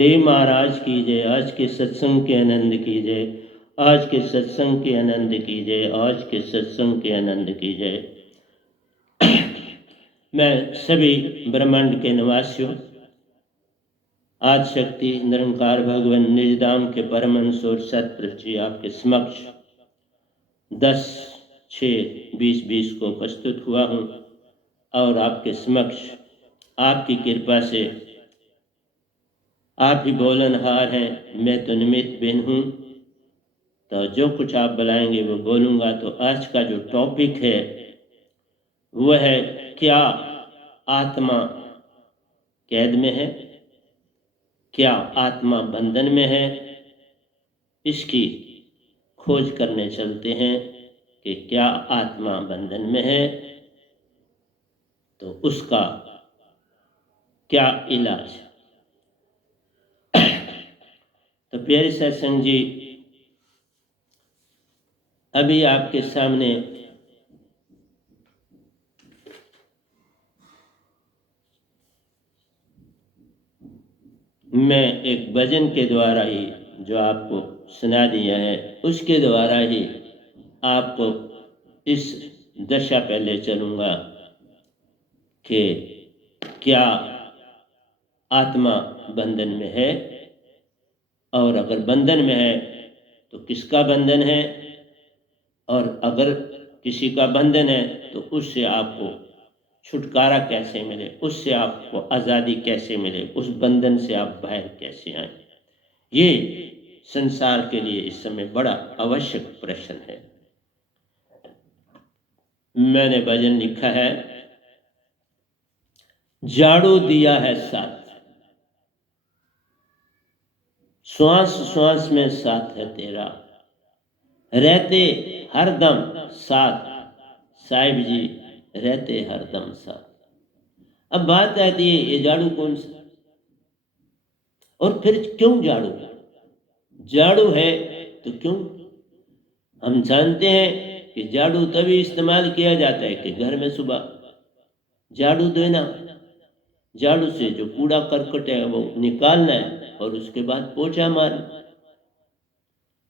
देव महाराज की जय। आज के सत्संग के आनंद की जय। आज के सत्संग के आनंद की जय। आज के सत्संग के आनंद की जय। मैं सभी ब्रह्मांड के निवासियों, आज शक्ति निरंकार भगवान निजधाम के परमहंस और सतपुरुष जी आपके समक्ष 10/6/2020 को प्रस्तुत हुआ हूँ और आपके समक्ष आपकी कृपा से आप ही बोलनहार हैं, मैं तो निमित्त बिन हूँ। तो जो कुछ आप बुलाएंगे वो बोलूँगा। तो आज का जो टॉपिक है वह है, क्या आत्मा कैद में है, क्या आत्मा बंधन में है। इसकी खोज करने चलते हैं कि क्या आत्मा बंधन में है तो उसका क्या इलाज है। तो प्यारे सत्संग जी, अभी आपके सामने मैं एक भजन के द्वारा ही जो आपको सुना दिया है उसके द्वारा ही आपको इस दशा पे ले चलूँगा कि क्या आत्मा बंधन में है, और अगर बंधन में है तो किसका बंधन है, और अगर किसी का बंधन है तो उससे आपको छुटकारा कैसे मिले, उससे आपको आज़ादी कैसे मिले, उस बंधन से आप बाहर कैसे आए। ये संसार के लिए इस समय बड़ा आवश्यक प्रश्न है। मैंने भजन लिखा है, झाड़ू दिया है साथ, श्वास श्वास में साथ है तेरा, रहते हरदम साथ साहिब जी, रहते हरदम साथ। अब बात आती है ये झाड़ू कौन सा, और फिर क्यों झाड़ू? झाड़ू है तो क्यों? हम जानते हैं कि झाड़ू तभी इस्तेमाल किया जाता है कि घर में सुबह झाड़ू देना, झाड़ू से जो कूड़ा करकट है वो निकालना है और उसके बाद पोछा मारना।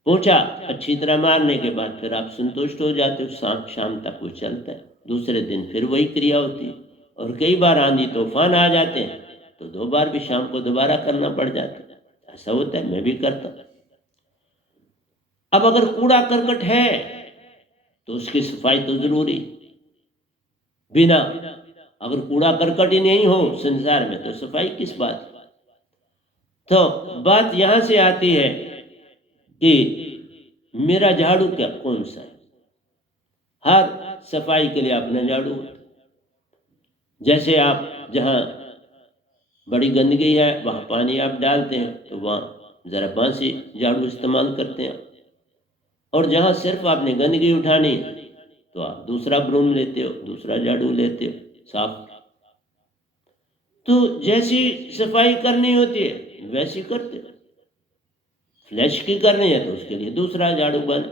पोछा अच्छी तरह मारने के बाद फिर आप संतुष्ट हो जाते हो, शाम तक वो चलता है, दूसरे दिन फिर वही क्रिया होती है। और कई बार आंधी तूफान आ जाते हैं तो 2 बार भी शाम को दोबारा करना पड़ जाता है। ऐसा होता है, मैं भी करता। अब अगर कूड़ा करकट है तो उसकी सफाई तो जरूरी। बिना अगर कूड़ा करकट ही नहीं हो संसार में तो सफाई किस बात। तो बात यहां से आती है कि मेरा झाड़ू क्या कौन सा है। हर सफाई के लिए अपना झाड़ू होता है। जैसे आप जहां बड़ी गंदगी है वहां पानी आप डालते हैं तो वहां जरा बांसी झाड़ू इस्तेमाल करते हैं, और जहां सिर्फ आपने गंदगी उठानी तो आप दूसरा ब्रूम लेते हो, दूसरा झाड़ू लेते हो साफ। तो जैसी सफाई करनी होती है वैसी करते हो। फ्लैश की करनी है तो उसके लिए दूसरा झाड़ू बन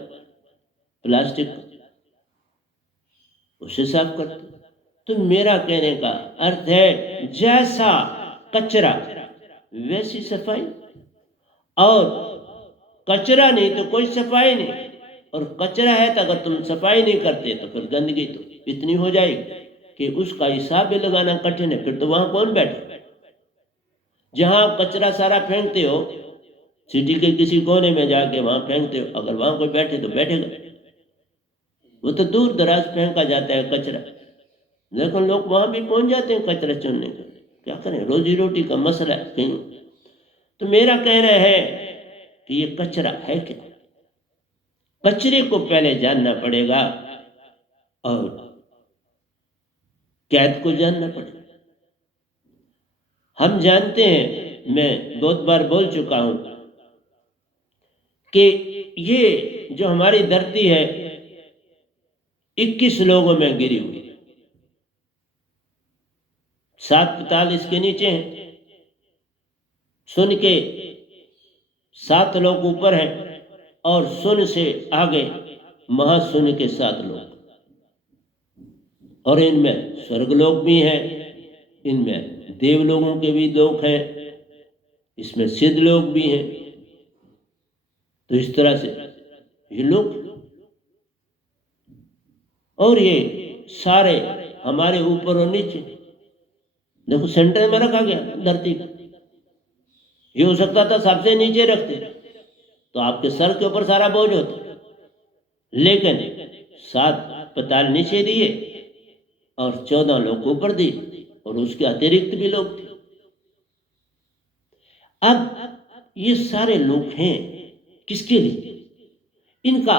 प्लास्टिक उसे साफ करते हो। तो मेरा कहने का अर्थ है, जैसा कचरा वैसी सफाई, और कचरा नहीं तो कोई सफाई नहीं। और कचरा है तो अगर तुम सफाई नहीं करते तो फिर गंदगी तो इतनी हो जाएगी कि उसका हिसाब भी लगाना कठिन है। फिर तो वहां कौन बैठे? जहां कचरा सारा फेंकते हो, सिटी के किसी कोने में जाके वहां फेंकते हो, अगर वहां कोई बैठे तो बैठेगा? वो तो दूर दराज फेंका जाता है कचरा, लेकिन लोग वहां भी पहुंच जाते हैं कचरा चुनने के। क्या करें, रोजी रोटी का मसला है कहीं। तो मेरा कहना है कि ये कचरा है क्या। कचरे को पहले जानना पड़ेगा और कैद को जानना पड़ेगा। हम जानते हैं, मैं बहुत बार बोल चुका हूं कि ये जो हमारी धरती है 21 लोगों में गिरी हुई, 7 पताल इसके नीचे हैं, सुन के 7 लोग ऊपर हैं, और सुन से आगे महाशून्य के 7 लोग, और इनमें स्वर्ग लोग भी हैं, इनमें देव लोगों के भी लोग हैं, इसमें सिद्ध लोग भी हैं। तो इस तरह से ये लोग, और ये सारे हमारे ऊपर और नीचे, देखो सेंटर में रखा गया धरती का। ये हो सकता था सबसे नीचे रखते तो आपके सर के ऊपर सारा बोझ होता, लेकिन 7 पताल नीचे दिए और 14 लोग ऊपर दिए, और उसके अतिरिक्त भी लोग थे। अब ये सारे लोग हैं किसके लिए? इनका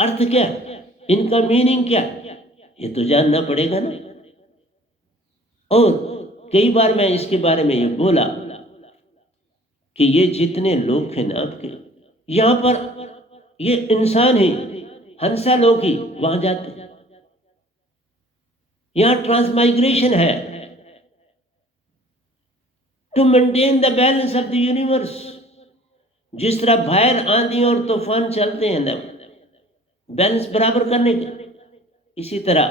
अर्थ क्या है, इनका मीनिंग क्या है, ये तो जानना पड़ेगा ना। और कई बार मैं इसके बारे में ये बोला कि ये जितने लोग हैं ना आपके यहाँ पर, ये इंसान ही, हंसा लोग ही वहां जाते हैं। यहाँ ट्रांसमाइग्रेशन है to maintain the balance of the universe. जिस तरह बाहर आंधी और तूफान चलते हैं ना बैलेंस बराबर करने के, इसी तरह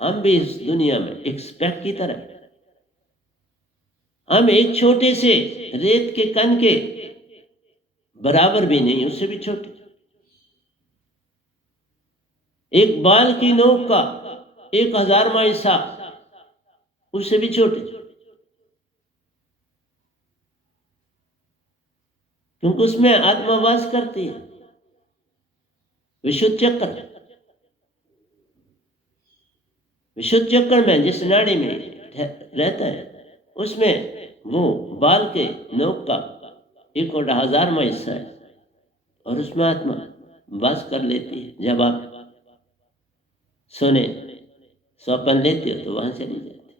हम भी इस दुनिया में एक स्पेक की तरह, हम एक छोटे से रेत के कण के बराबर भी नहीं, उससे भी छोटे, एक बाल की नोक का 1000वां हिस्सा, उससे भी छोटे, क्योंकि उसमें आत्मा वास करती है। विशुद्ध चक्र, विशुद्ध चक्र में जिस नाड़ी में रहता है, उसमें वो बाल के नोक का 1000वां हिस्सा है, और उसमें आत्मा वास कर लेती है। जब आप सोने स्वप्न लेते हो तो वहां चली जाती।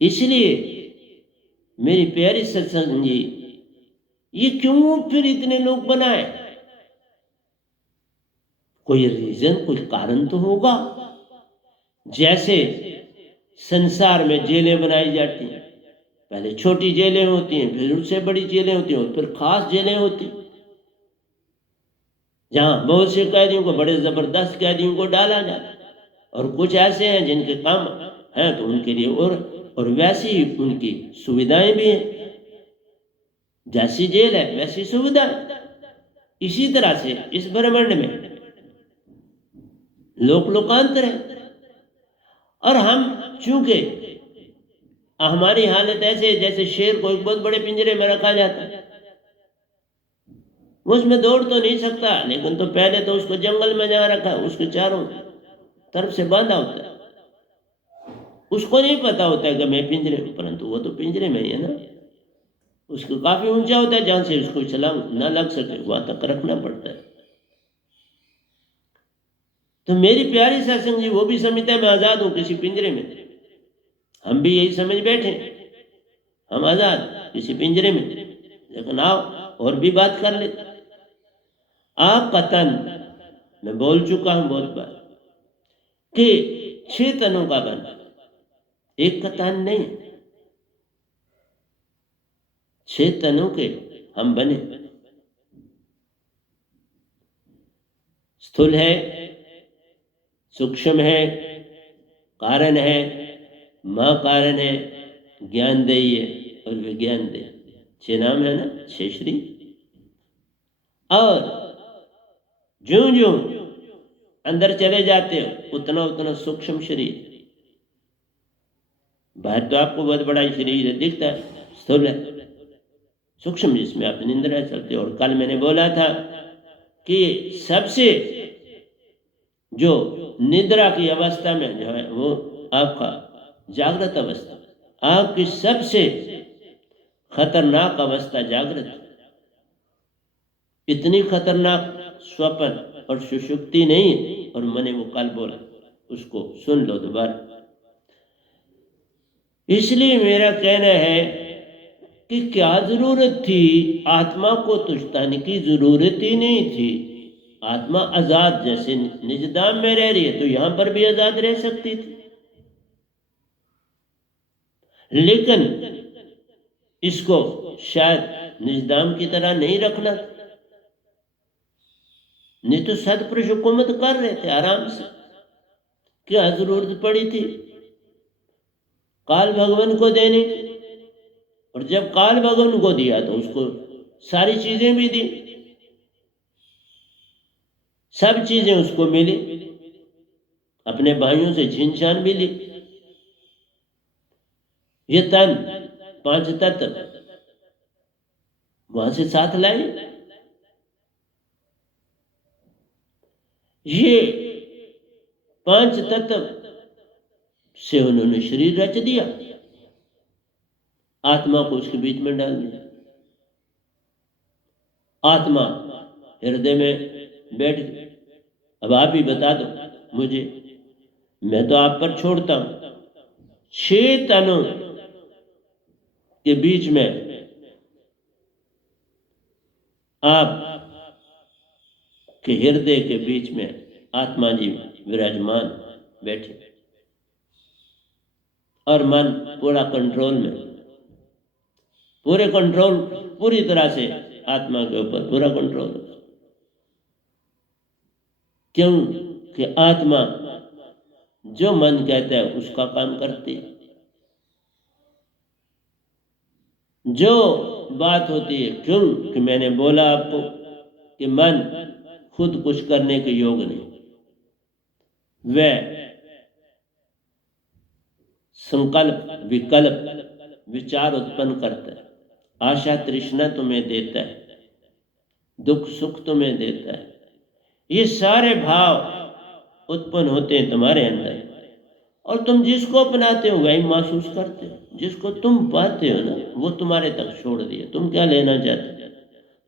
इसलिए मेरी प्यारी सत्संग जी, ये क्यों फिर इतने लोग बनाए? कोई रीजन, कोई कारण तो होगा। जैसे संसार में जेलें बनाई जाती हैं, पहले छोटी जेलें होती हैं, फिर उससे बड़ी जेलें होती हैं, और फिर खास जेलें होती हैं, जहां बहुत से कैदियों को, बड़े जबरदस्त कैदियों को डाला जाता है। और कुछ ऐसे हैं जिनके काम हैं तो उनके लिए और वैसी उनकी सुविधाएं भी हैं। जैसी जेल है वैसी सुविधा। इसी तरह से इस ब्रह्मांड में लोक लोकांतर है, और हम चूंकि हमारी हालत ऐसे है जैसे शेर को एक बहुत बड़े पिंजरे में रखा जाता है, वो उसमें दौड़ तो नहीं सकता, लेकिन तो पहले तो उसको जंगल में जहाँ रखा, उसके चारों तरफ से बांधा होता है। उसको नहीं पता होता है कि मैं पिंजरे में, परंतु वो तो पिंजरे में ही है ना। उसको काफी ऊंचा होता है जहां से उसको छलांग ना लग सके, वहां तक रखना पड़ता है। तो मेरी प्यारी सत्संग जी, वो भी समझता है मैं आजाद हूं किसी पिंजरे में। हम भी यही समझ बैठे, हम आजाद किसी पिंजरे में। लेकिन आओ और भी बात कर ले। आपका तन, मैं बोल चुका हूं बहुत बार कि 6 तनों का बन, एक का तन नहीं, 6 तनों के हम बने। स्थूल है, सूक्ष्म है, कारण है, महाकारण है, ज्ञानदेही है और विज्ञान देह। 6 नाम है ना, 6 श्री। और ज्यों ज्यों अंदर चले जाते हो उतना उतना सूक्ष्म शरीर, बाहर तो आपको बहुत बड़ा शरीर दिखता है, स्थूल है, सूक्ष्म जिसमें आप निंद्रा चलते हो। और कल मैंने बोला था कि सबसे जो निद्रा की अवस्था में जो है वो आपका जागृत अवस्था, आपकी सबसे खतरनाक अवस्था जागृत। इतनी खतरनाक स्वप्न और सुषुप्ति नहीं, और मैंने वो कल बोला, उसको सुन लो दोबारा। इसलिए मेरा कहना है कि क्या जरूरत थी, आत्मा को तुष्टाने की जरूरत ही नहीं थी। आत्मा आजाद, जैसे निजधाम में रह रही है तो यहां पर भी आजाद रह सकती थी, लेकिन इसको शायद निजधाम की तरह नहीं रखना, नहीं तो सतपुरुष हुकूमत कर रहे थे आराम से, क्या जरूरत पड़ी थी। काल भगवान को देने की। और जब काल भगवान को दिया तो उसको सारी चीजें भी दी, सब चीजें उसको मिली, अपने भाइयों से छीन छान भी ली। ये तन 5 तत्व वहां से साथ लाए। ये 5 तत्व से उन्होंने शरीर रच दिया, आत्मा को उसके बीच में डाल दिया। आत्मा हृदय में बैठ गई। अब आप ही बता दो मुझे, मैं तो आप पर छोड़ता हूं। 6 तनों के बीच में आप के हृदय के बीच में आत्मा जी विराजमान बैठे, और मन पूरा कंट्रोल में, पूरे कंट्रोल, पूरी तरह से आत्मा के ऊपर पूरा कंट्रोल। क्यों कि आत्मा जो मन कहता है उसका काम करती है। जो बात होती है, क्यों कि मैंने बोला आपको कि मन खुद कुछ करने के योग नहीं, वह संकल्प विकल्प विचार उत्पन्न करता है। आशा तृष्णा तुम्हें देता है, दुख सुख तुम्हें देता है। ये सारे भाव उत्पन्न होते हैं तुम्हारे अंदर, और तुम जिसको अपनाते हो वही महसूस करते हो। जिसको तुम पाते हो ना वो तुम्हारे तक छोड़ दिया, तुम क्या लेना चाहते?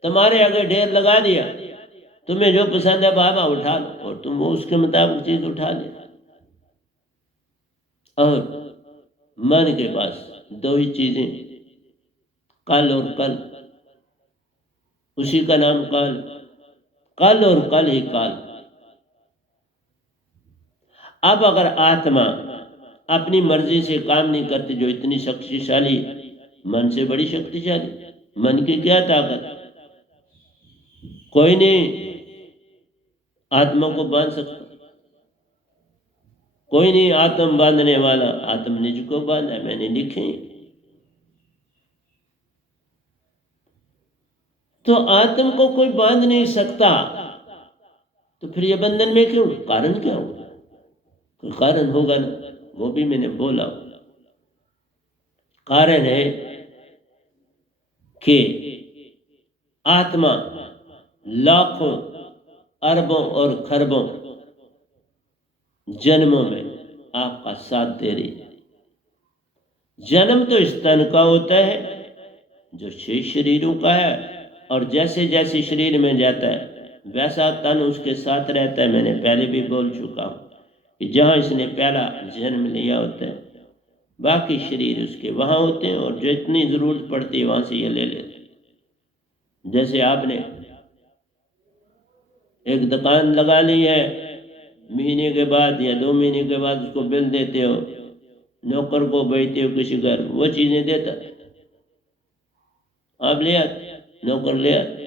तुम्हारे आगे ढेर लगा दिया, तुम्हें जो पसंद है बाबा उठा लो, और तुम वो उसके मुताबिक चीज उठा ले। और मन के पास 2 ही चीजें, कल और कल, उसी का नाम काल, कल और कल ही काल। अब अगर आत्मा अपनी मर्जी से काम नहीं करती, जो इतनी शक्तिशाली, मन से बड़ी शक्तिशाली, मन की क्या ताकत, कोई नहीं आत्मा को बांध सकता, कोई नहीं आत्म बांधने वाला, आत्म निज को बांधा, मैंने लिखे। तो आत्म को कोई बांध नहीं सकता, तो फिर ये बंधन में क्यों? कारण क्या होगा? कोई कारण होगा ना, वो भी मैंने बोला। कारण है कि आत्मा लाखों अरबों और खरबों जन्मों में आपका साथ दे रही है। जन्म तो इस तन का होता है जो 6 शरीरों का है, और जैसे जैसे शरीर में जाता है वैसा तन उसके साथ रहता है। मैंने पहले भी बोल चुका हूँ कि जहाँ इसने पहला जन्म लिया होता है बाकी शरीर उसके वहाँ होते हैं, और जितनी ज़रूरत पड़ती है वहाँ से ये ले लेते हैं। जैसे आपने एक दुकान लगा ली है, महीने के बाद या 2 महीने के बाद उसको बिल देते हो, नौकर को भेजते हो किसी घर, वो चीज़ें देता, आप ले आते, नौकर ले आते,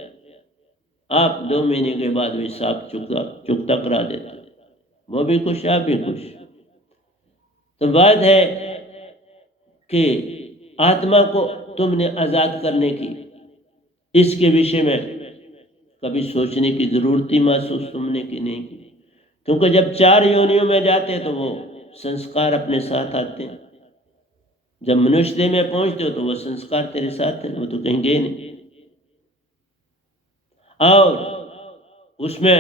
आप 2 महीने के बाद भी हिसाब चुकता करा देते, वो भी खुश, आप भी खुश। तो बात है कि आत्मा को तुमने आज़ाद करने की, इसके विषय में कभी सोचने की ज़रूरत ही महसूस तुमने की नहीं की। क्योंकि जब 4 योनियों में जाते तो वो संस्कार अपने साथ आते हैं। जब मनुष्य देह में पहुंचते हो तो वो संस्कार तेरे साथ हैं, वो तो कहीं गए नहीं। और उसमें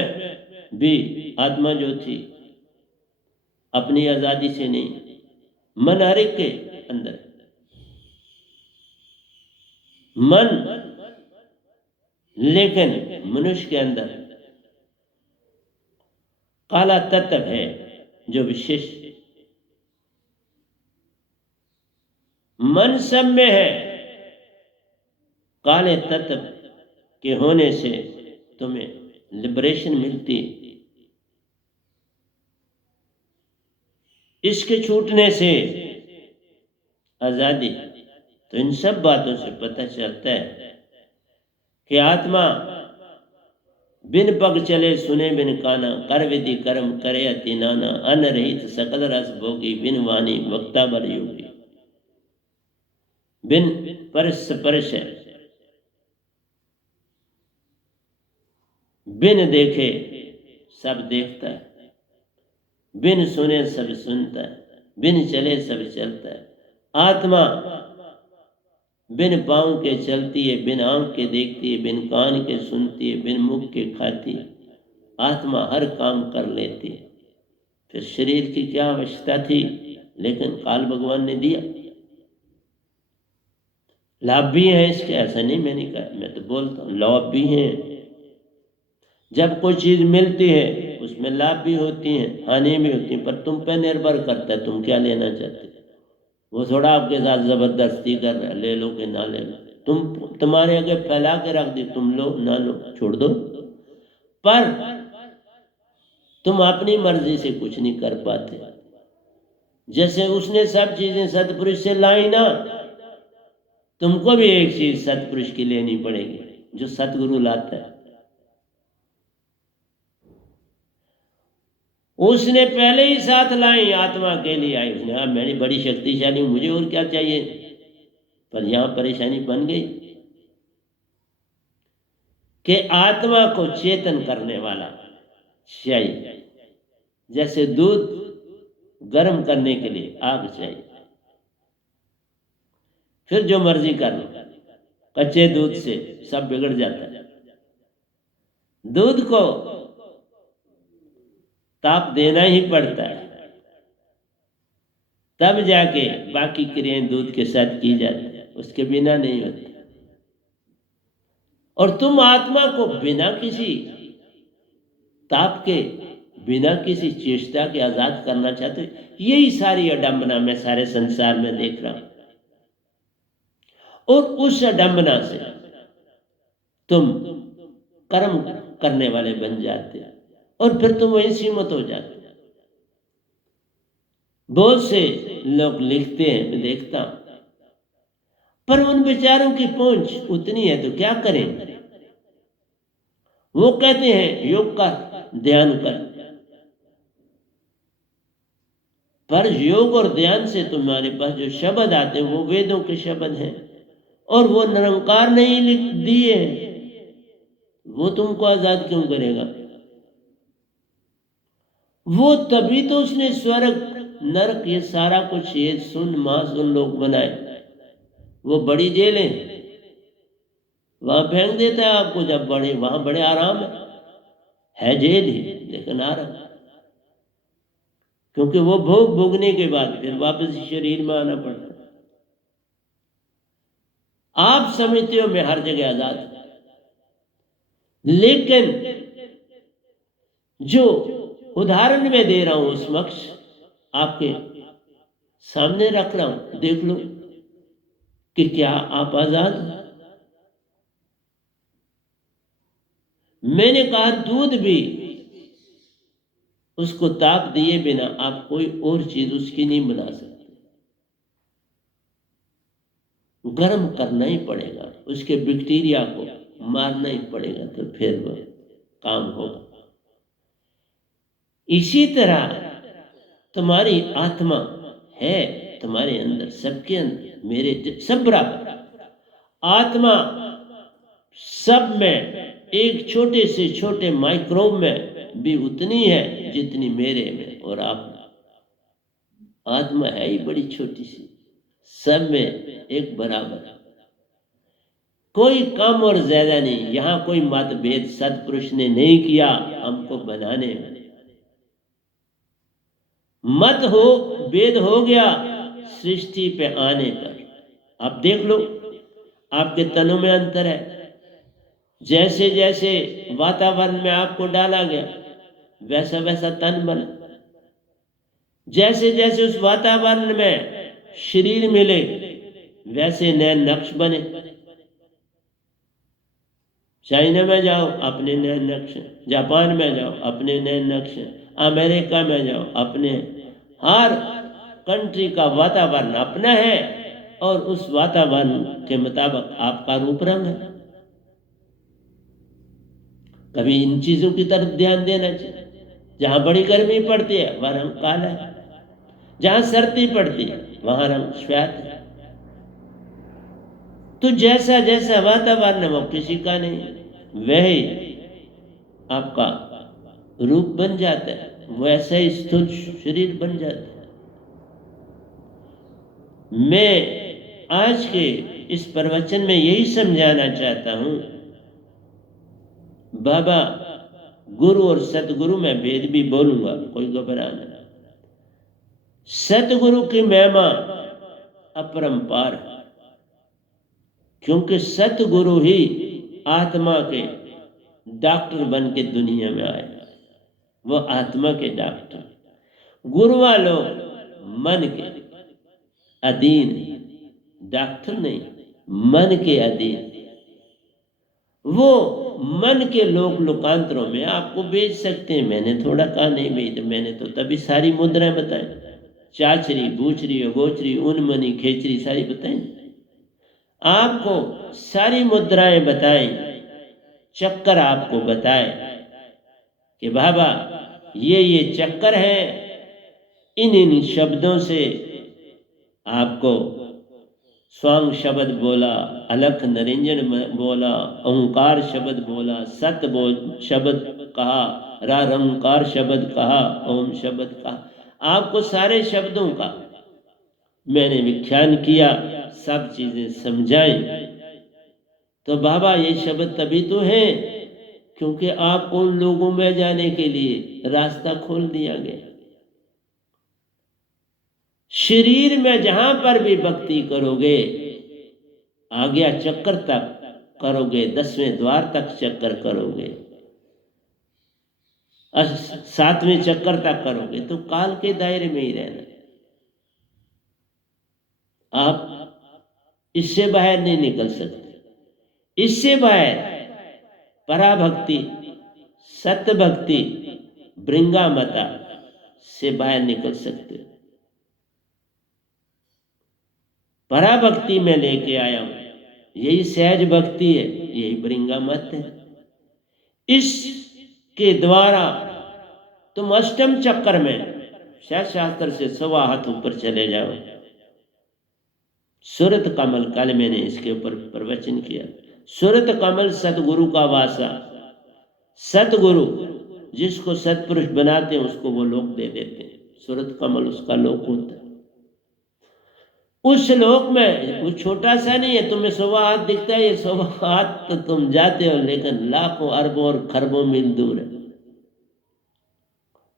भी आत्मा जो थी अपनी आज़ादी से नहीं, मन हर एक के अंदर, मन लेकिन मनुष्य के अंदर काला तत्व है जो विशेष, मन सब में है। काले तत्व के होने से तुम्हें लिबरेशन मिलती है, इसके छूटने से आज़ादी। तो इन सब बातों से पता चलता है कि आत्मा बिन पग चले सुने बिन काना, कर विधि कर्म करे अति नाना, अन्न रहित सकल रस भोगी, बिन वाणी वक्ता बर योगी। बिन परस्पर्श है, बिन देखे सब देखता है, बिन सुने सब सुनता है, बिन चले सब चलता है। आत्मा बिन पाँव के चलती है, बिन आँख के देखती है, बिन कान के सुनती है, बिन मुख के खाती है। आत्मा हर काम कर लेती है। फिर शरीर की क्या आवश्यकता थी, लेकिन काल भगवान ने दिया। लाभ भी हैं इसके, ऐसा नहीं मैं नहीं कहा, मैं तो बोलता हूँ लाभ भी हैं। जब कोई चीज़ मिलती है उसमें लाभ भी होती हैं, हानि भी होती है, पर तुम पे निर्भर करता है तुम क्या लेना चाहते हो। वो थोड़ा आपके साथ ज़बरदस्ती कर रहा है, ले लो कि ना ले लो, तुम्हारे आगे फैला के रख दी, तुम लो ना लो छोड़ दो। पर तुम अपनी मर्जी से कुछ नहीं कर पाते। जैसे उसने सब चीजें सतपुरुष से लाई ना, तुमको भी एक चीज सतपुरुष की लेनी पड़ेगी जो सतगुरु लाता है। उसने पहले ही साथ लाई, आत्मा के लिए आई। उसने हाँ मैं बड़ी शक्तिशाली हूं, मुझे और क्या चाहिए। पर यहां परेशानी बन गई कि आत्मा को चेतन करने वाला चाहिए। जैसे दूध गर्म करने के लिए आग चाहिए, फिर जो मर्जी कर लो, कच्चे दूध से सब बिगड़ जाता है। दूध को ताप देना ही पड़ता है, तब जाके बाकी क्रियाएं दूध के साथ की जाती है, उसके बिना नहीं होती। और तुम आत्मा को बिना किसी ताप के, बिना किसी चेष्टा के आजाद करना चाहते हो। यही सारी अडंबना मैं सारे संसार में देख रहा हूं। और उस अडंबना से तुम कर्म करने वाले बन जाते हो और फिर तुम वहीं सीमित हो जाते हो। बहुत से लोग लिखते हैं, मैं देखता हूं, पर उन विचारों की पहुंच उतनी है तो क्या करें। वो कहते हैं योग कर, ध्यान कर, पर योग और ध्यान से तुम्हारे पास जो शब्द आते हैं वो वेदों के शब्द हैं, और वो निरंकार नहीं लिख दिए, वो तुमको आजाद क्यों करेगा। वो तभी तो उसने स्वर्ग नरक ये सारा कुछ ये सुन मासून लोग बनाए। वो बड़ी जेलें वहां फेंक देता है आपको, जब बड़े वहां बड़े आराम है जेल ही लेकिन आराम, क्योंकि वो भोग भोगने के बाद फिर वापस शरीर में आना पड़ता है। आप समझते हो मैं हर जगह आजाद, लेकिन जो उदाहरण मैं दे रहा हूं उस वक्त आपके सामने रख रहा हूं, देख लो कि क्या आप आजाद। मैंने कहा दूध भी उसको ताप दिए बिना आप कोई और चीज उसकी नहीं बना सकते, गर्म करना ही पड़ेगा, उसके बैक्टीरिया को मारना ही पड़ेगा, तो फिर वो काम होगा। इसी तरह तुम्हारी आत्मा है तुम्हारे अंदर, सबके अंदर, मेरे सब बराबर। आत्मा सब में एक छोटे से छोटे माइक्रोब में भी उतनी है जितनी मेरे में और आप में। आत्मा है ही बड़ी छोटी सी, सब में एक बराबर, कोई कम और ज्यादा नहीं। यहां कोई मतभेद सतपुरुष ने नहीं किया हमको बनाने में। मत हो भेद हो गया सृष्टि पे आने पर। आप देख लो आपके तनों में अंतर है। जैसे जैसे वातावरण में आपको डाला गया वैसा वैसा तन बना, जैसे जैसे उस वातावरण में शरीर मिले वैसे नए नक्श बने। चाइना में जाओ अपने नए नक्श, जापान में जाओ अपने नए नक्श, अमेरिका में जाओ अपने, हर कंट्री का वातावरण अपना है और उस वातावरण के मुताबिक आपका रूप रंग है। कभी इन चीजों की तरफ ध्यान देना चाहिए। जहां बड़ी गर्मी पड़ती है वह रंग काला है, जहां सर्दी पड़ती है वहां रंग श्वेत है। तो जैसा जैसा वातावरण वो किसी का नहीं, वह आपका रूप बन जाता है, वैसा ही स्थूल शरीर बन जाता है। मैं आज के इस प्रवचन में यही समझाना चाहता हूं, बाबा गुरु और सतगुरु में भेद भी बोलूंगा, कोई घबराना। सतगुरु की महिमा अपरंपार है, क्योंकि सतगुरु ही आत्मा के डॉक्टर बन के दुनिया में आए। वो आत्मा के डॉक्टर, गुरुआ लोग मन के अधीन, डॉक्टर नहीं, मन के अधीन। वो मन के लोक लोकांतरों में आपको बेच सकते हैं। मैंने थोड़ा कहा नहीं बेच, मैंने तो तभी सारी मुद्राएं बताई, चाचरी, बूचरी, अगोचरी, उनमनी, खेचरी, सारी बताई। आपको सारी मुद्राएं बताएं, चक्कर आपको बताए कि बाबा ये चक्कर है। इन शब्दों से आपको स्वांग शब्द बोला, अलख निरंजन बोला, ओंकार शब्द बोला, सत शब्द कहा, रंकार शब्द कहा, ओम शब्द कहा। आपको सारे शब्दों का मैंने व्याख्यान किया, सब चीजें समझाई। तो बाबा ये शब्द तभी तो है क्योंकि आपको उन लोगों में जाने के लिए रास्ता खोल दिया गया। शरीर में जहां पर भी भक्ति करोगे, आज्ञा चक्कर तक करोगे, 10वें द्वार तक चक्कर करोगे, 7वें चक्कर तक करोगे, तो काल के दायरे में ही रहना। आप इससे बाहर नहीं निकल सकते। इससे बाहर पराभक्ति, सत्य भक्ति, भृंगामता से बाहर निकल सकते। पराभक्ति में लेके आया हूं, यही सहज भक्ति है, यही भृंगामत है। इसके द्वारा तुम अष्टम चक्कर में शास्त्र से 1.25 हाथ ऊपर चले जाओ। सूरत कमल, कल मैंने इसके ऊपर प्रवचन किया। सूरत कमल सतगुरु का वासा। सतगुरु जिसको सतपुरुष बनाते हैं उसको वो लोक दे देते हैं। सूरत कमल उसका लोक होता है। उस लोक में वो छोटा सा नहीं है, तुम्हें 1.25 हाथ दिखता है, ये 1.25 हाथ तो तुम जाते हो, लेकिन लाखों अरबों और खरबों मील दूर है।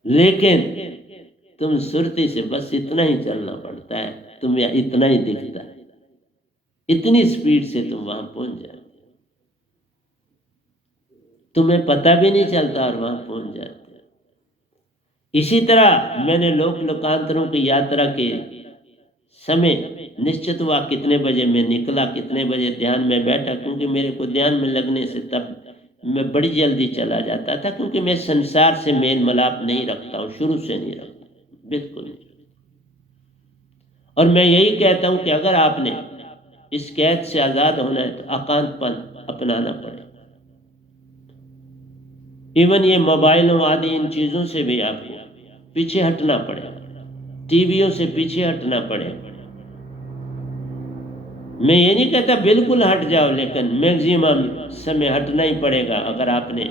लेकिन तुम सुरती से बस इतना ही चलना पड़ता है, तुम्हें इतना ही दिखता है, इतनी स्पीड से तुम वहां पहुंच जाते, तुम्हें पता भी नहीं चलता और वहां पहुंच जाते। इसी तरह मैंने लोक लोकांतरों की यात्रा के समय निश्चित हुआ कितने बजे मैं निकला, कितने बजे ध्यान में बैठा, क्योंकि मेरे को ध्यान में लगने से तब मैं बड़ी जल्दी चला जाता था, क्योंकि मैं संसार से मेल मिलाप नहीं रखता हूँ, शुरू से नहीं रखता, बिल्कुल नहीं। और मैं यही कहता हूँ कि अगर आपने इस कैद से आज़ाद होना है तो एकांतपन अपनाना पड़ेगा। इवन ये मोबाइलों आदि इन चीज़ों से भी आपको पीछे हटना पड़ेगा, टीवियों से पीछे हटना पड़ेगा। मैं ये नहीं कहता बिल्कुल हट जाओ, लेकिन मैक्सिमम समय हटना ही पड़ेगा अगर आपने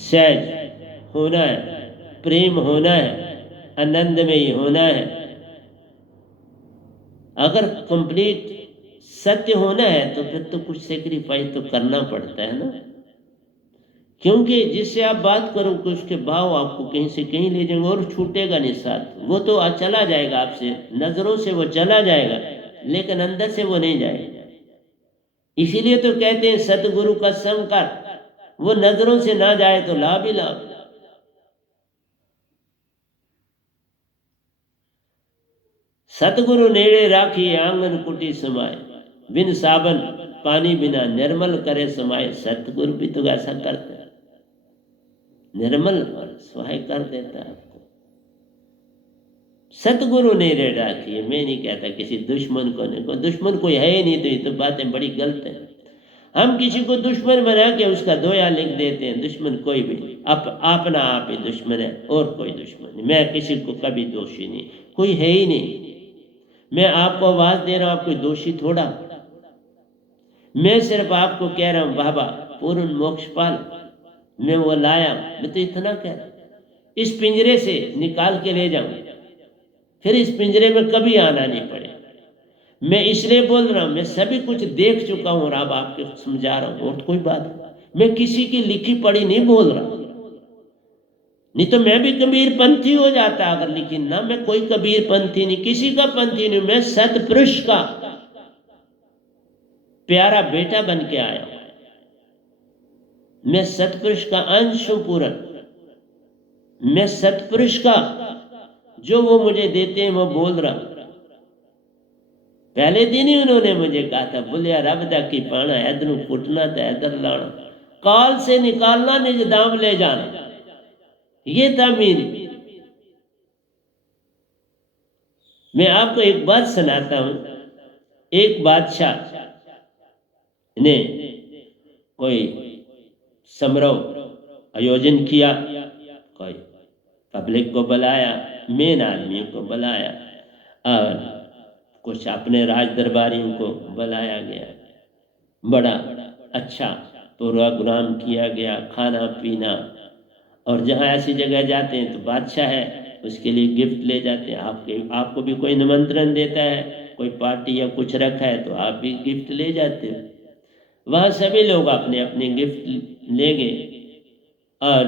सहज होना है, प्रेम होना है, आनंदमयी होना है। अगर कंप्लीट सत्य होना है तो फिर तो कुछ सेक्रीफाइस तो करना पड़ता है ना, क्योंकि जिससे आप बात करो कि उसके भाव आपको कहीं से कहीं ले जाएंगे और छूटेगा नहीं साथ। वो तो चला जाएगा आपसे, नजरों से वो चला जाएगा, लेकिन अंदर से वो नहीं जाएगा। इसीलिए तो कहते हैं सतगुरु का संग कर, वो नजरों से ना जाए तो लाभ ही लाभ। सतगुरु नेड़े राखी आंगन कुटी समाए, बिन साबन पानी बिना निर्मल करे समाए। सतगुरु भी तो ऐसा करता है, निर्मल और सहाय कर देता है आपको। सतगुरु नेड़े राखिए, मैं नहीं कहता किसी दुश्मन को नहीं, को दुश्मन कोई है ही नहीं, तो ये तो बातें बड़ी गलत है। हम किसी को दुश्मन बना के उसका दोया लिख देते हैं। दुश्मन कोई भी नहीं, अपना आप ही दुश्मन है, और कोई दुश्मन नहीं। मैं किसी को कभी दोषी नहीं, कोई है ही नहीं। मैं आपको आवाज दे रहा हूं, आप कोई दोषी थोड़ा। मैं सिर्फ आपको कह रहा हूं बाबा पूर्ण मोक्ष पाल, मैं वो लाया, मैं तो इतना कह रहा हूं, इस पिंजरे से निकाल के ले जाऊं, फिर इस पिंजरे में कभी आना नहीं पड़े। मैं इसलिए बोल रहा हूं, मैं सभी कुछ देख चुका हूं और अब आपको समझा रहा हूं, और कोई बात नहीं। मैं किसी की लिखी पढ़ी नहीं बोल रहा, नहीं तो मैं भी कबीर पंथी हो जाता अगर लिखी ना। मैं कोई कबीर पंथी नहीं, किसी का पंथी नहीं, मैं सतपुरुष का प्यारा बेटा बन के आया हूं। मैं सतपुरुष का अंश हूं पूर्ण। मैं सतपुरुष का जो वो मुझे देते हैं वो बोल रहा हूं। पहले दिन ही उन्होंने मुझे कहा था, बोलिया रब दा की पाना, इधर फुटना तो इधर लाना, काल से निकालना निज दाम ले जाना, ये था मेरी। मैं आपको एक बात सुनाता हूं। एक बादशाह ने कोई समारोह आयोजन किया, कोई पब्लिक को बुलाया, मेन आदमियों को बुलाया और कुछ अपने राज दरबारियों को बुलाया गया। बड़ा अच्छा प्रोग्राम किया गया, खाना पीना, और जहाँ ऐसी जगह जाते हैं तो बादशाह है उसके लिए गिफ्ट ले जाते हैं। आपको भी कोई निमंत्रण देता है, कोई पार्टी या कुछ रखा है तो आप भी गिफ्ट ले जाते हो। वहाँ सभी लोग अपने अपने गिफ्ट ले गए और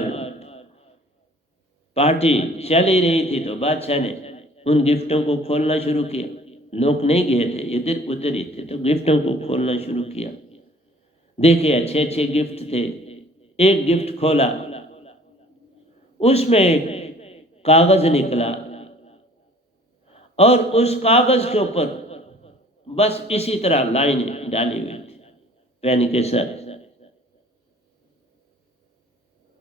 पार्टी चल ही रही थी तो बादशाह ने उन गिफ्टों को खोलना शुरू किया। लोग नहीं गए थे, इधर उधर ही थे, तो गिफ्टों को खोलना शुरू किया। देखे अच्छे अच्छे गिफ्ट थे। एक गिफ्ट खोला, उसमें एक कागज निकला और उस कागज के ऊपर बस इसी तरह लाइनें डाली हुई थी पेन के साथ।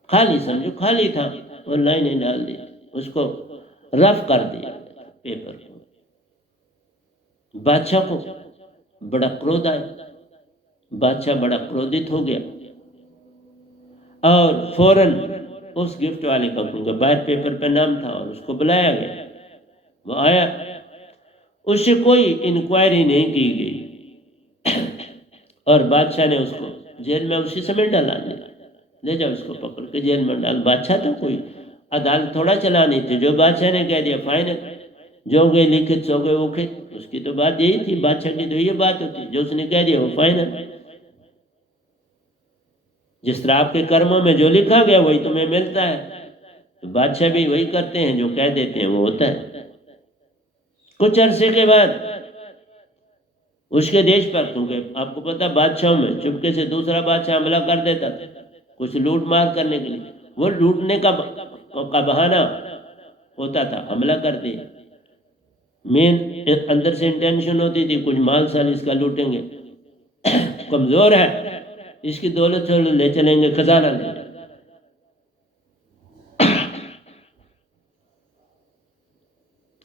खाली समझो, खाली था और लाइनें डाल दी, उसको रफ कर दिया पेपर को। बादशाह को बड़ा क्रोध आया, बादशाह बड़ा क्रोधित हो गया और फौरन उस गिफ्ट वाले का, क्योंकि बाहर पेपर पे नाम था, और उसको बुलाया गया। वो आया, उससे कोई इंक्वायरी नहीं की गई और बादशाह ने उसको जेल में उसी समय डाला। ले जाओ इसको पकड़ के जेल में डाल। बादशाह तो कोई अदालत थोड़ा चलानी थी, जो बादशाह ने कह दिया फाइनल, जो गए लिखित सो गए उखित, उसकी तो बात यही थी। बादशाह की तो ये बात होती, जो उसने कह दिया वो फाइनल। जिस तरह आपके कर्मों में जो लिखा गया वही तुम्हें मिलता है, तो बादशाह भी वही करते हैं, जो कह देते हैं वो होता है। कुछ अरसे के बाद उसके देश पर, क्योंकि आपको पता बादशाहों में चुपके से दूसरा बादशाह हमला कर देता था कुछ लूट मार करने के लिए। वो लूटने का बहाना होता था, हमला कर दिया। मेन अंदर से इंटेंशन होती थी कुछ माल साल इसका लूटेंगे, कमजोर है, इसकी दौलत से ले चलेंगे, खजाना ले।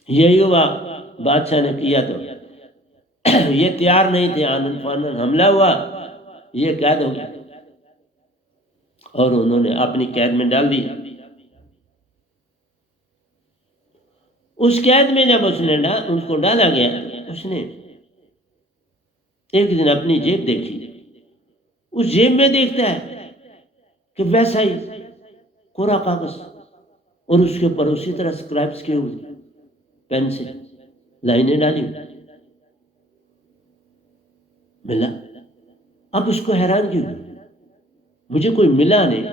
यही हुआ, बादशाह ने किया तो ये तैयार नहीं थे, आनन फानन हमला हुआ, ये कैद हो गया और उन्होंने अपनी कैद में डाल दिया। उस कैद में जब उसको डाला गया, उसने एक दिन अपनी जेब देखी। उस जेब में देखता है कि वैसा ही कोरा कागज और उसके ऊपर उसी तरह स्क्रैप्स किए हुए पेन से लाइनें डाली मिला। अब उसको हैरानगी हुई, मुझे कोई मिला नहीं,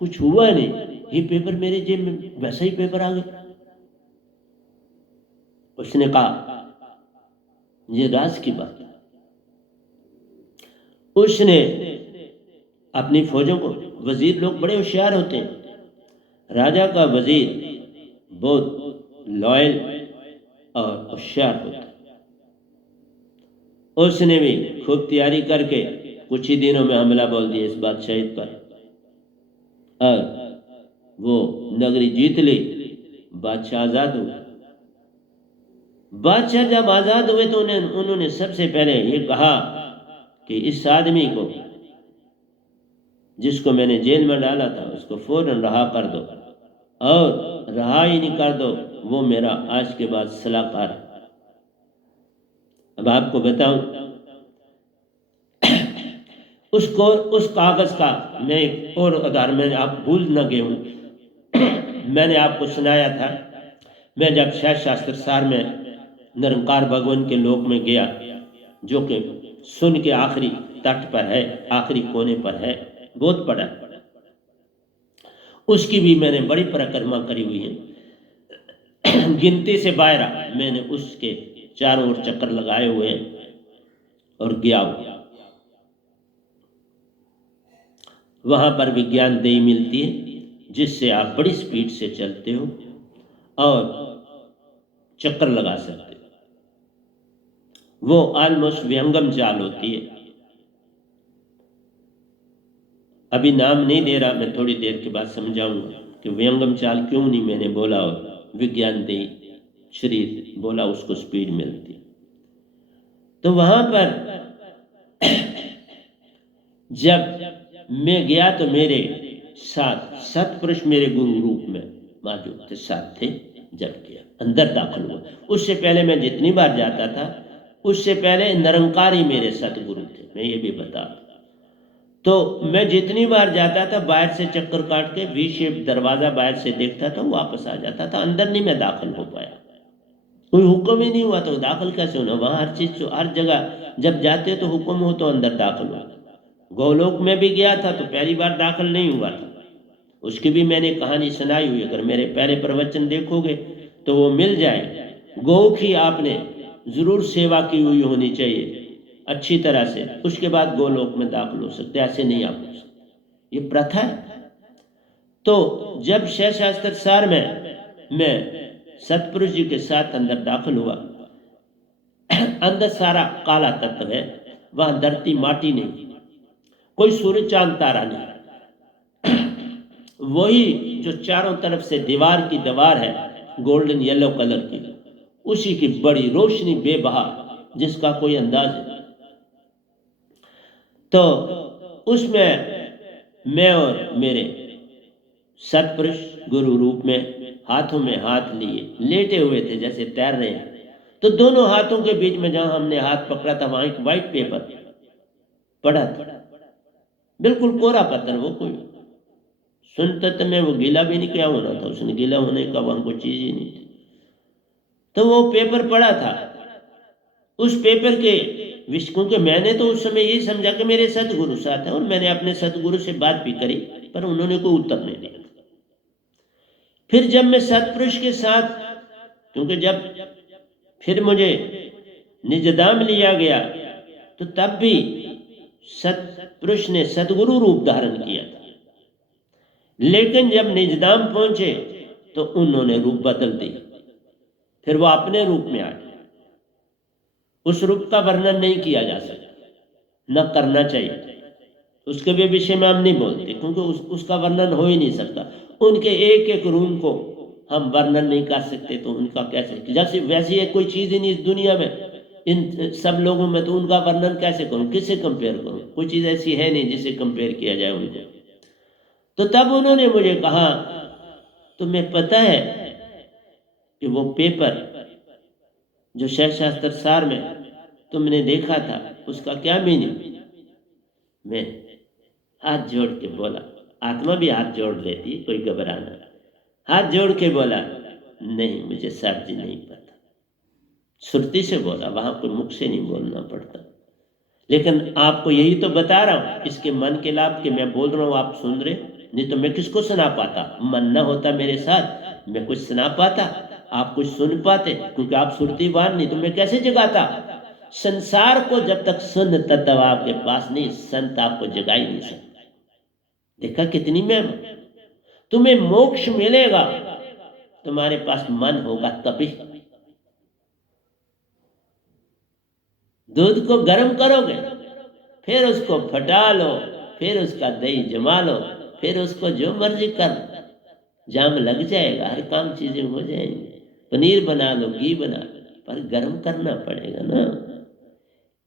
कुछ हुआ नहीं, ये पेपर मेरे जेब में वैसा ही पेपर आ गया। उसने कहा ये राज की बात है। उसने अपनी फौजों को, वजीर लोग बड़े होशियार होते हैं, राजा का वजीर बहुत लॉयल और होशियार होता है। उसने भी खूब तैयारी करके कुछ ही दिनों में हमला बोल दिया इस बादशाह पर और वो नगरी जीत ली। बादशाह आजाद हुआ। बादशाह जब आजाद हुए तो उन्होंने सबसे पहले ये कहा कि इस आदमी को जिसको मैंने जेल में डाला था उसको फौरन रहा कर दो, और रहा ही नहीं कर दो वो मेरा आज के बाद सलाहकार है। अब आपको बताऊं, उसको उस कागज का मैं एक और उदाहरण, मैंने आप भूल न गए हूँ, मैंने आपको सुनाया था, मैं जब शैव शास्त्र सार में निरंकार भगवान के लोक में गया, जो कि सुन के आखिरी तट पर है, आखिरी कोने पर है, बहुत बड़ा, उसकी भी मैंने बड़ी परिक्रमा करी हुई है। गिनती से बाहर मैंने उसके चारों ओर चक्कर लगाए हुए हैं और गया हुआ। वहां पर विज्ञान देही मिलती है जिससे आप बड़ी स्पीड से चलते हो और चक्कर लगा सकते हो। वो ऑलमोस्ट विहंगम चाल होती है। अभी नाम नहीं दे रहा, मैं थोड़ी देर के बाद समझाऊंगा कि विहंगम चाल क्यों नहीं मैंने बोला और विज्ञान देही शरीर बोला उसको स्पीड मिलती। तो वहां पर जब मैं गया तो मेरे साथ सतपुरुष मेरे गुरु रूप में मौजूद थे, साथ थे। जब किया अंदर दाखिल हुआ, उससे पहले मैं जितनी बार जाता था उससे पहले निरंकारी मेरे सतगुरु थे, मैं ये भी बता। तो मैं जितनी बार जाता था बाहर से चक्कर काट के वी शेप दरवाजा बाहर से देखता था, वापस आ जाता था, अंदर नहीं मैं दाखिल हो पाया। कोई हुक्म ही नहीं हुआ तो दाखिल कैसे होना? वहां हर चीज, हर जगह जब जाते हो तो हुक्म हो तो अंदर दाखिल हो। गोलोक में भी गया था तो पहली बार दाखिल नहीं हुआ था, उसकी भी मैंने कहानी सुनाई हुई, अगर मेरे पहले प्रवचन देखोगे तो वो मिल जाए। गौ की आपने जरूर सेवा की हुई होनी चाहिए अच्छी तरह से, उसके बाद गोलोक में दाखिल हो सकते, ऐसे नहीं आप हो सकते, ये प्रथा है। तो जब शैव शास्त्र सार में मैं सतपुरुष जी के साथ अंदर दाखिल हुआ, अंदर सारा काला तत्व है, वहां धरती माटी नहीं, कोई सूर्य चांद तारा नहीं, वही जो चारों तरफ से दीवार की दीवार है गोल्डन येलो कलर की, उसी की बड़ी रोशनी बेबहा जिसका कोई अंदाज है। तो उसमें मैं और मेरे सतपुरुष गुरु रूप में हाथों में हाथ लिए लेटे हुए थे जैसे तैर रहे हैं। तो दोनों हाथों के बीच में जहां हमने हाथ पकड़ा था वहां एक व्हाइट पेपर पड़ा था, बिल्कुल कोरा पत्थर, वो कोई सुनते में वो गीला भी नहीं क्या होना था, उसने गीला होने का वहां कोई चीज ही नहीं थी। तो वो पेपर पड़ा था, उस पेपर के क्योंकि मैंने तो उस समय यही समझा कि मेरे सतगुरु साथ है और मैंने अपने सतगुरु से बात भी करी, पर उन्होंने कोई उत्तर नहीं दिया। फिर जब मैं सतपुरुष के साथ, क्योंकि जब फिर मुझे निजधाम लिया गया तो तब भी सतपुरुष ने सतगुरु रूप धारण किया था, लेकिन जब निजधाम पहुंचे तो उन्होंने रूप बदल दिया, फिर वो अपने रूप में आ गए। उस रूप का वर्णन नहीं किया जा सकता, न करना चाहिए, उसके भी विषय में हम नहीं बोलते क्योंकि उसका वर्णन हो ही नहीं सकता। उनके एक एक रूप को हम वर्णन नहीं कर सकते तो उनका कैसे, जैसे वैसी है कोई चीज ही नहीं इस दुनिया में, इन सब लोगों में, तो उनका वर्णन कैसे करूं, किससे कंपेयर करूं? कोई चीज ऐसी है नहीं जिसे कंपेयर किया जाए उनको। तो तब उन्होंने मुझे कहा तुम्हें पता है कि वो पेपर जो शैव शास्त्र सार में तुमने देखा था उसका क्या मीनिंग? मैं हाथ जोड़ के बोला, आत्मा भी हाथ जोड़ लेती, कोई घबराना, हाथ जोड़ के बोला नहीं मुझे साहब जी नहीं पता। सुरती से बोला, वहां पर मुख से नहीं बोलना पड़ता, लेकिन आपको यही तो बता रहा हूं इसके मन के लाभ के मैं बोल रहा हूं, आप सुन रहे, नहीं तो मैं किसको सुना पाता? मन न होता मेरे साथ मैं कुछ सुना पाता, आप कुछ सुन पाते, क्योंकि आप सुरतीवान नहीं तो मैं कैसे जगाता? संसार को जब तक सुन तत्व आपके पास नहीं, संत आपको जगा ही नहीं सकता। देखा कितनी महिमा। तुम्हें मोक्ष मिलेगा तुम्हारे पास मन होगा तभी। दूध को गर्म करोगे, फिर उसको फटा लो, फिर उसका दही जमा लो, फिर उसको जो मर्जी कर, जाम लग जाएगा, हर काम चीजें हो जाएंगी, पनीर बना लो, घी बना लो, पर गर्म करना पड़ेगा ना।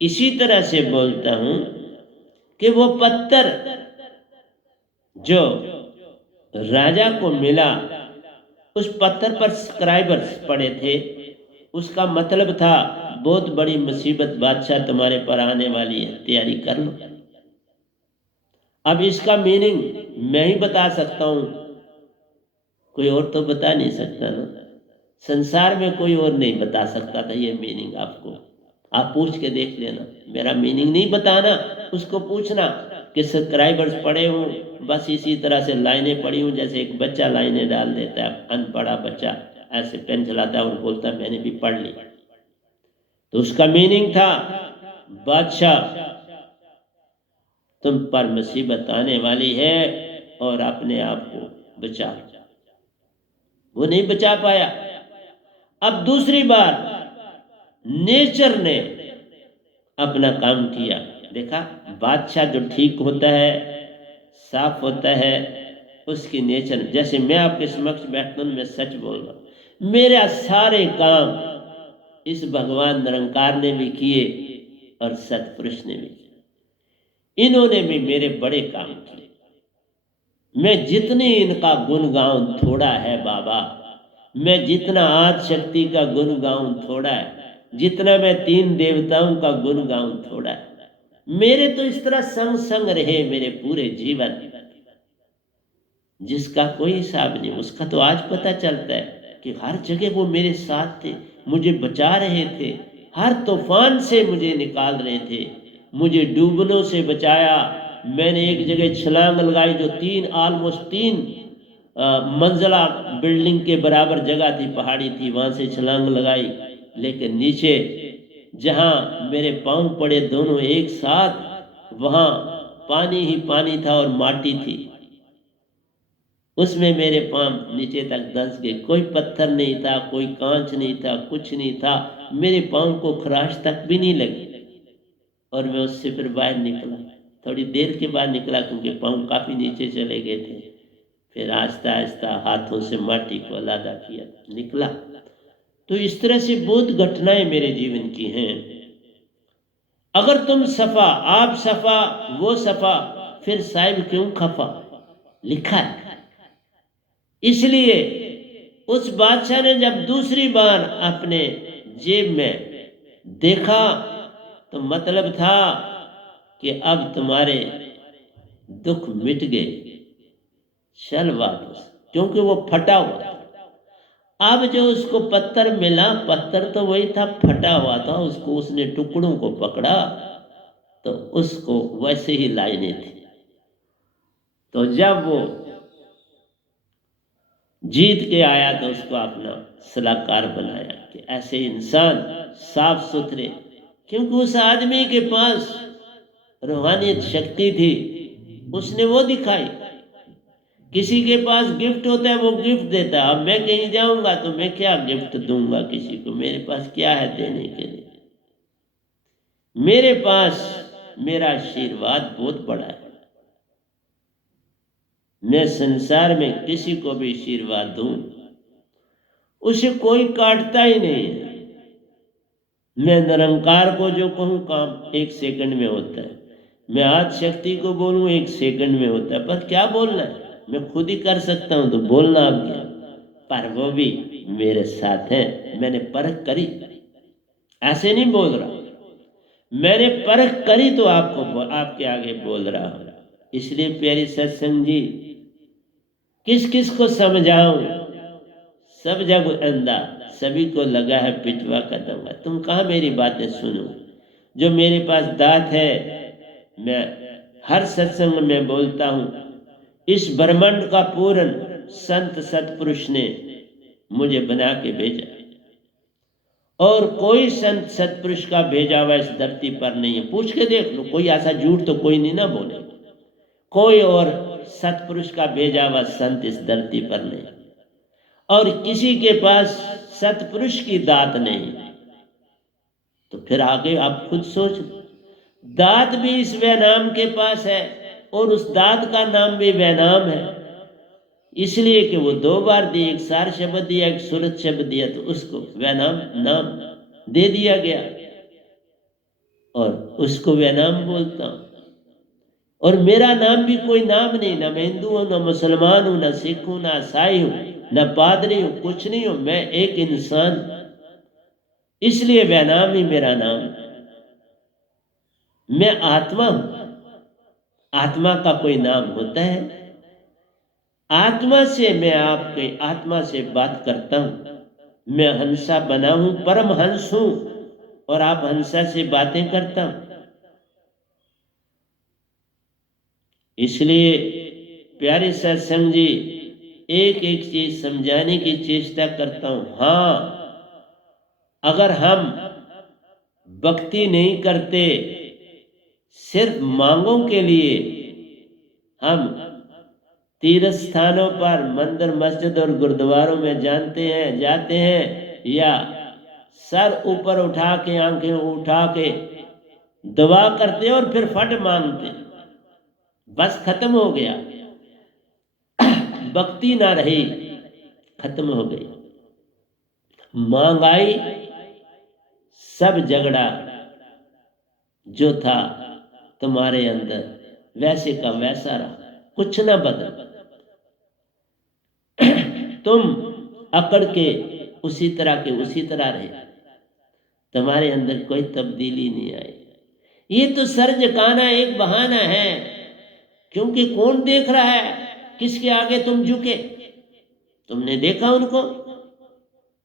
इसी तरह से बोलता हूं कि वो पत्थर जो राजा को मिला, उस पत्थर पर स्क्राइबर्स पड़े थे, उसका मतलब था बहुत बड़ी मुसीबत बादशाह तुम्हारे पर आने वाली है, तैयारी कर लो। अब इसका मीनिंग मैं ही बता सकता हूँ, कोई और तो बता नहीं सकता ना। संसार में कोई और नहीं बता सकता था ये मीनिंग आपको। आप पूछ के देख लेना, मेरा मीनिंग नहीं बताना, उसको पूछना कि सब्सक्राइबर्स पढ़े हों, बस इसी तरह से लाइनें पढ़ी हूँ, जैसे एक बच्चा लाइनें डाल देता है, अनपढ़ा बच्चा ऐसे पेन चलाता है और बोलता है मैंने भी पढ़ ली। तो उसका मीनिंग था, बादशाह तुम पर मुसीबत आने वाली है और अपने आप को बचा। वो नहीं बचा पाया। अब दूसरी बार नेचर ने अपना काम किया। देखा, बादशाह जो ठीक होता है, साफ होता है, उसकी नेचर, जैसे मैं आपके समक्ष बैठता हूं, मैं सच बोल रहा हूं, मेरा सारे काम इस भगवान निरंकार ने भी किए और सतपुरुष ने भी किए। इन्होंने भी मेरे बड़े काम किए। मैं जितनी इनका गुण गाऊं थोड़ा है बाबा, मैं जितना आद शक्ति का गुण गाऊं थोड़ा है, जितना मैं तीन देवताओं का गुण गाऊं थोड़ा है। मेरे तो इस तरह संग संग रहे मेरे पूरे जीवन, जिसका कोई हिसाब नहीं। उसका तो आज पता चलता है कि हर जगह वो मेरे साथ थे, मुझे बचा रहे थे, हर तूफान से मुझे निकाल रहे थे, मुझे डूबनों से बचाया। मैंने एक जगह छलांग लगाई जो ऑलमोस्ट तीन मंजिला बिल्डिंग के बराबर जगह थी, पहाड़ी थी, वहां से छलांग लगाई, लेकिन नीचे जहां मेरे पांव पड़े दोनों एक साथ, वहां पानी ही पानी था और माटी थी, उसमें मेरे पांव नीचे तक धंस गए। कोई पत्थर नहीं था, कोई कांच नहीं था, कुछ नहीं था, मेरे पांव को खराश तक भी नहीं लगी। और मैं उससे फिर बाहर निकला, थोड़ी देर के बाद निकला, क्योंकि पांव काफी नीचे चले गए थे। फिर आहिस्ता आहिस्ता हाथों से माटी को अलग किया, निकला। तो इस तरह से बहुत घटनाएं मेरे जीवन की हैं। अगर तुम सफा, आप सफा, वो सफा, फिर साहिब क्यों खफा, लिखा है। इसलिए उस बादशाह ने जब दूसरी बार अपने जेब में देखा, तो मतलब था कि अब तुम्हारे दुख मिट गए, चल वापस, क्योंकि वो फटा हुआ था। अब जो उसको पत्थर मिला, पत्थर तो वही था, फटा हुआ था, उसको उसने टुकड़ों को पकड़ा तो उसको वैसे ही लाइनें थी। तो जब वो जीत के आया तो उसको अपना सलाहकार बनाया कि ऐसे इंसान साफ सुथरे, क्योंकि उस आदमी के पास रूहानियत शक्ति थी, उसने वो दिखाई। किसी के पास गिफ्ट होता है, वो गिफ्ट देता है। अब मैं कहीं जाऊंगा तो मैं क्या गिफ्ट दूंगा किसी को, मेरे पास क्या है देने के लिए। मेरे पास मेरा आशीर्वाद बहुत बड़ा है। मैं संसार में किसी को भी आशीर्वाद दूं, उसे कोई काटता ही नहीं है। मैं निरंकार को जो कहूं, काम 1 सेकंड में होता है। मैं आज शक्ति को बोलूं, 1 सेकंड में होता है। पर क्या बोलना है, मैं खुद ही कर सकता हूं, तो बोलना अब क्या। पर वो भी मेरे साथ हैं, मैंने परख करी, ऐसे नहीं बोल रहा, मैंने परख करी तो आपको, आपके आगे बोल रहा हूं। इसलिए प्यारी सत्संग जी, किस किस को समझाऊं, सब जग अंधा, सभी को लगा है पिटवा का दंगा। तुम कहाँ मेरी बातें सुनो। जो मेरे पास दात है, मैं हर सत्संग में बोलता हूं, इस ब्रह्मांड का पूर्ण संत सतपुरुष ने मुझे बना के भेजा, और कोई संत सतपुरुष का भेजा हुआ इस धरती पर नहीं है। पूछ के देख लो, कोई ऐसा झूठ तो कोई नहीं ना बोले। कोई और सतपुरुष का भेजा हुआ संत इस धरती पर नहीं, और किसी के पास सतपुरुष की दात नहीं। तो फिर आगे आप खुद सोच, दात भी इस वैनाम के पास है, और उस दात का नाम भी वैनाम है, इसलिए कि वो 2 बार दिए, एक सार शब्द दिया, एक सूरत शब्द दिया, तो उसको वैनाम नाम दे दिया गया, और उसको वैनाम बोलता हूं। और मेरा नाम भी कोई नाम नहीं, ना मैं हिंदू हूं, ना मुसलमान हूं, ना सिख हूं, ना ईसाई हूं, ना पादरी हूं, कुछ नहीं हूं, मैं एक इंसान, इसलिए वैनाम ही मेरा नाम। मैं आत्मा हूं, आत्मा का कोई नाम होता है? आत्मा से मैं आपके आत्मा से बात करता हूं। मैं हंसा बना हूं, परम हंस हूं, और आप हंसा से बातें करता हूं। इसलिए प्यारे सत्संग जी, एक एक चीज समझाने की चेष्टा करता हूं। हाँ, अगर हम भक्ति नहीं करते, सिर्फ मांगों के लिए हम तीर्थ स्थानों पर मंदिर मस्जिद और गुरुद्वारों में जाते हैं, या सर ऊपर उठा के आंखें उठा के दुआ करते और फिर फट मांगते, बस खत्म हो गया, भक्ति ना रही, खत्म हो गई। मांग आई, सब झगड़ा जो था तुम्हारे अंदर वैसे का वैसा रहा, कुछ ना बदल। तुम अकड़ के उसी तरह के उसी तरह रहे, तुम्हारे अंदर कोई तब्दीली नहीं आई। ये तो सर झुकाना एक बहाना है, क्योंकि कौन देख रहा है, किसके आगे तुम झुके? तुमने देखा उनको?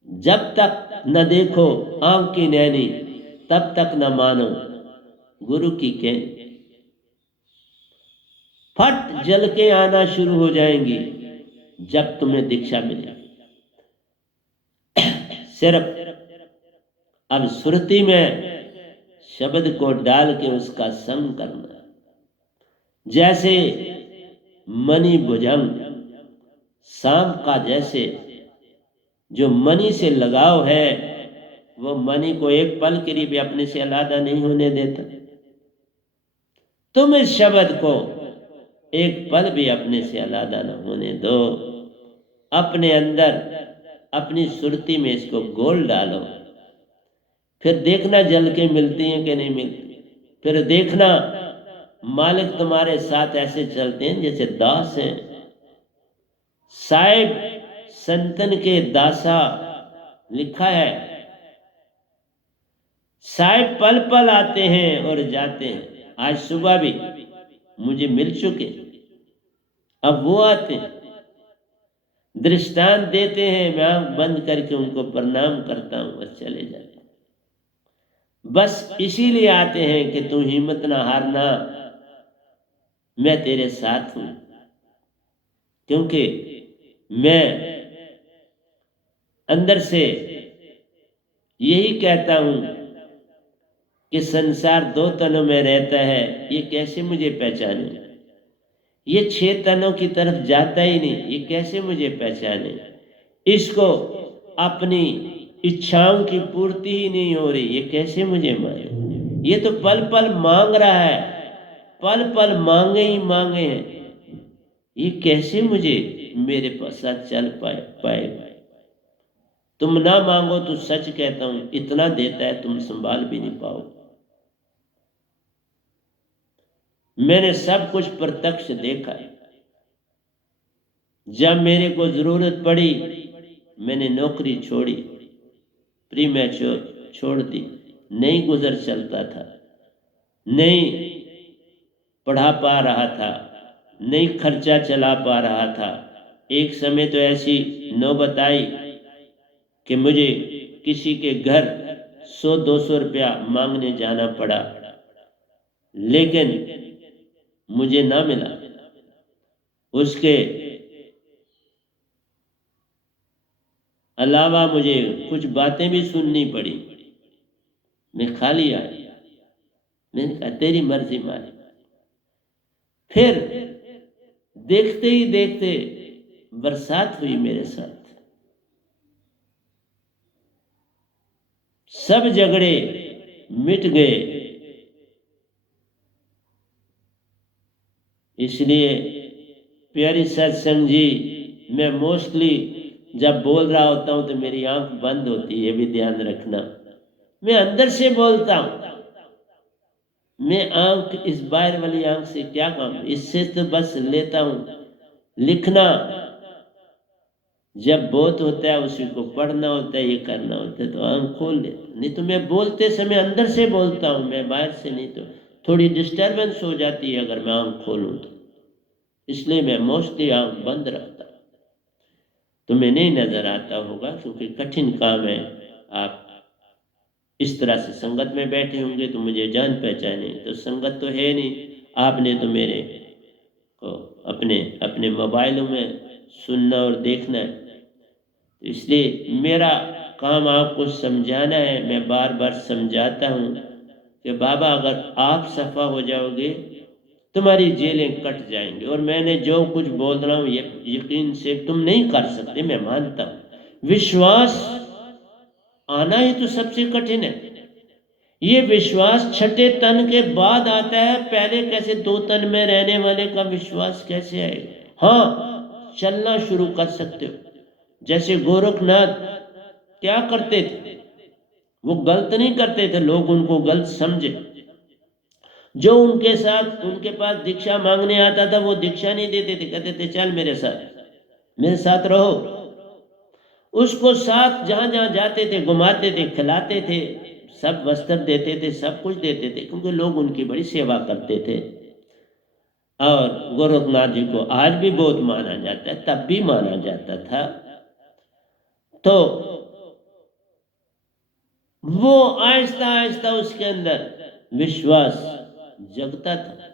जब तक न देखो आंख की नैनी, तब तक न मानो गुरु की कहनी। फट जल के आना शुरू हो जाएंगी जब तुम्हें दीक्षा मिले। सिर्फ अब सुरती में शब्द को डाल के उसका संग करना। जैसे मणि भुजंग, सांप का जैसे जो मणि से लगाव है, वो मणि को एक पल के लिए भी अपने से अलग नहीं होने देता। तुम इस शब्द को एक पल भी अपने से अलग न होने दो। अपने अंदर अपनी सुरती में इसको गोल डालो, फिर देखना जल के मिलती हैं कि नहीं मिलती। फिर देखना मालिक तुम्हारे साथ ऐसे चलते हैं जैसे दास हैं। साहिब संतन के दासा लिखा है, साहिब पल पल आते हैं और जाते हैं। आज सुबह भी मुझे मिल चुके, अब वो आते हैं, दृष्टांत देते हैं, मैं आंख बंद करके उनको प्रणाम करता हूं, बस चले जाते। बस इसीलिए आते हैं कि तू हिम्मत ना हारना, मैं तेरे साथ हूं। क्योंकि मैं अंदर से यही कहता हूं कि संसार दो तनों में रहता है, ये कैसे मुझे पहचाने? ये 6 तनों की तरफ जाता ही नहीं, ये कैसे मुझे पहचाने? इसको अपनी इच्छाओं की पूर्ति ही नहीं हो रही, ये कैसे मुझे माने? ये तो पल पल मांग रहा है, पल पल मांगे ही मांगे हैं, ये कैसे मुझे मेरे साथ चल पाएगा? तुम ना मांगो तो सच कहता हूं, इतना देता है तुम संभाल भी नहीं पाओ। मैंने सब कुछ प्रत्यक्ष देखा है। जब मेरे को जरूरत पड़ी, मैंने नौकरी छोड़ी, प्री मैच्योर छोड़ दी, नहीं गुजर चलता था, नहीं पढ़ा पा रहा था, नहीं खर्चा चला पा रहा था। एक समय तो ऐसी नौबत आई कि मुझे किसी के घर 100-200 रुपया मांगने जाना पड़ा, लेकिन मुझे ना मिला। उसके अलावा मुझे कुछ बातें भी सुननी पड़ी। मैं खाली आया, मैंने कहा तेरी मर्जी मालिक। फिर देखते ही देखते बरसात हुई मेरे साथ, सब झगड़े मिट गए। इसलिए प्यारी सत्संग जी, मैं मोस्टली जब बोल रहा होता हूं तो मेरी आंख बंद होती है, भी ध्यान रखना। मैं अंदर से बोलता हूं, मैं आंख इस बाहर वाली आंख से क्या काम, इससे तो बस लेता हूं। लिखना जब बहुत होता है, उसी को पढ़ना होता है, ये करना होता है, तो आंख खोल लेता। नहीं तो मैं बोलते समय अंदर से बोलता हूं, मैं बाहर से नहीं। तो थोड़ी डिस्टर्बेंस हो जाती है अगर मैं आँख खोलूँ तो, इसलिए मैं मोस्टली आँख बंद रखता हूँ। तुम्हें नहीं नज़र आता होगा क्योंकि कठिन काम है। आप इस तरह से संगत में बैठे होंगे तो मुझे जान पहचाने, तो संगत तो है नहीं, आपने तो मेरे को अपने अपने मोबाइलों में सुनना और देखना है। तो इसलिए मेरा काम आपको समझाना है। मैं बार बार समझाता हूँ कि बाबा अगर आप सफ़ा हो जाओगे तुम्हारी जेलें कट जाएंगी, और मैंने जो कुछ बोल रहा हूँ ये यकीन से तुम नहीं कर सकते, मैं मानता हूँ। विश्वास आना ही तो सबसे कठिन है। ये विश्वास छठे तन के बाद आता है, पहले कैसे 2 तन में रहने वाले का विश्वास कैसे आएगा? हाँ, चलना शुरू कर सकते हो। जैसे गोरखनाथ क्या करते थे, वो गलत नहीं करते थे, लोग उनको गलत समझे। जो उनके साथ उनके पास दीक्षा मांगने आता था वो दीक्षा नहीं देते थे, कहते थे चल मेरे साथ रहो। उसको साथ जहां जहां जाते थे घुमाते थे, खिलाते थे, सब वस्त्र देते थे, सब कुछ देते थे, क्योंकि लोग उनकी बड़ी सेवा करते थे। और गोरखनाथ जी को आज भी बहुत माना जाता है, तब भी माना जाता था। तो वो आहिस्ता आहिस्ता उसके अंदर विश्वास जगता था।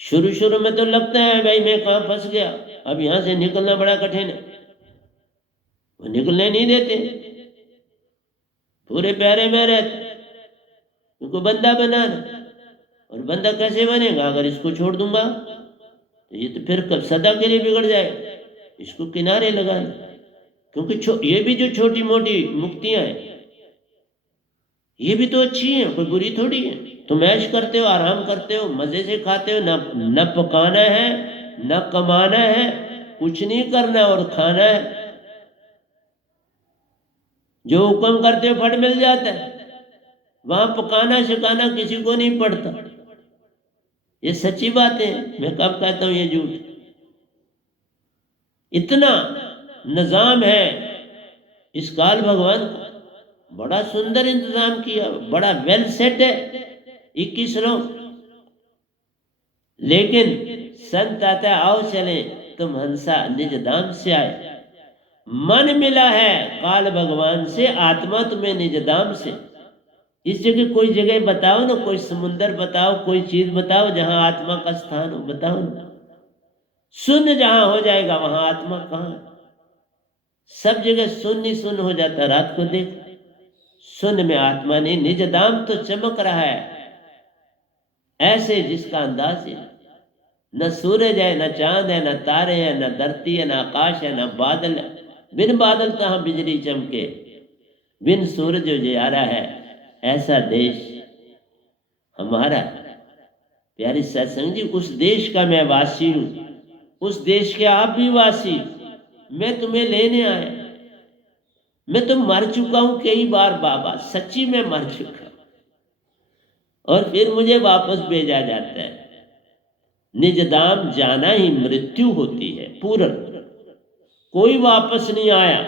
शुरू शुरू में तो लगता है भाई मैं कहाँ फंस गया, अब यहां से निकलना बड़ा कठिन है। वो निकलने नहीं देते, पूरे प्यारे में रहते, उनको बंदा बनाना। और बंदा कैसे बनेगा? अगर इसको छोड़ दूंगा तो ये तो फिर कब सदा के लिए बिगड़ जाएगा। इसको किनारे लगाना, क्योंकि ये भी जो छोटी मोटी मुक्तियां हैं ये भी तो अच्छी हैं, कोई बुरी थोड़ी है। तुम ऐश करते हो, आराम करते हो, मजे से खाते हो, न पकाना है न कमाना है, कुछ नहीं करना और खाना है। जो हुक्म करते हो फट मिल जाता है। वहां पकाना सिखाना किसी को नहीं पड़ता। ये सच्ची बात है, मैं कब कहता हूं ये झूठ? इतना निजाम है इस काल भगवान का, बड़ा सुंदर इंतजाम किया, बड़ा वेल सेट है 21 लोग। लेकिन संत आता है आओ चले तुम हंसा निज धाम से आए। मन मिला है काल भगवान से, आत्मा तुम्हें निज धाम से। इस जगह कोई जगह बताओ ना, कोई समुंदर बताओ, कोई चीज बताओ जहां आत्मा का स्थान हो, बताओ ना। शून्य जहां हो जाएगा वहां आत्मा कहां है? सब जगह शून्य ही शून्य हो जाता है। रात को देख, शून्य में आत्मा नहीं, निज धाम तो चमक रहा है ऐसे जिसका अंदाज है। न सूरज है, न चांद है, न तारे हैं, न धरती है, न आकाश है, न बादल है। बिन बादल कहां बिजली चमके, बिन सूरज उजियारा है। ऐसा देश हमारा। प्यारे सत्संग जी, उस देश का मैं वासी हूं, उस देश के आप भी वासी। मैं तुम्हें लेने आया, मैं तो मर चुका हूं कई बार बाबा, सच्ची में मर चुका, और फिर मुझे वापस भेजा जाता है। निज धाम जाना ही मृत्यु होती है पूर्ण, कोई वापस नहीं आया।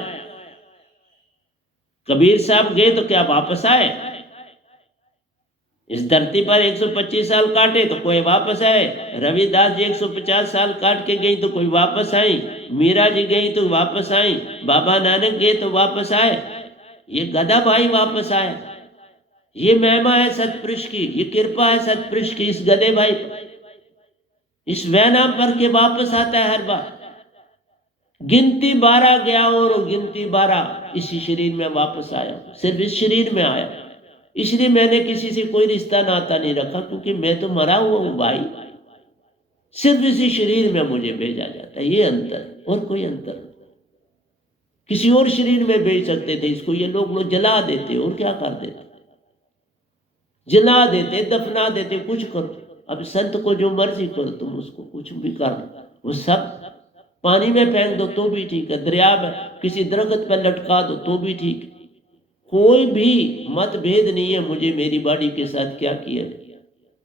कबीर साहब गए तो क्या वापस आए? इस धरती पर 125 साल काटे तो कोई वापस आए? रविदास जी 150 साल काट के गई तो कोई वापस आई? मीरा जी गई तो वापस आई? बाबा नानक गए तो वापस आए? ये गधा भाई वापस आया। ये महिमा है सतपुरुष की, ये कृपा है सतपुरुष की इस गधे भाई पर। इस वैना पर के वापस आता है हर बार। गिनती 12 गया और गिनती 12 इसी शरीर में वापस आया, सिर्फ इस शरीर में आया। इसलिए मैंने किसी से कोई रिश्ता नाता नहीं रखा, क्योंकि मैं तो मरा हुआ हूं भाई। सिर्फ इसी शरीर में मुझे भेजा जाता है, ये अंतर, और कोई अंतर नहीं। किसी और शरीर में भेज सकते थे इसको, ये लोग जला देते और क्या कर देते, जला देते, दफना देते, कुछ करो। अब संत को जो मर्जी करो तुम, उसको कुछ भी कर लो, वो सब पानी में फेंक दो तो भी ठीक है, दरिया में किसी दरख्त पर लटका दो तो भी ठीक है। कोई भी मतभेद नहीं है मुझे मेरी बॉडी के साथ क्या किया।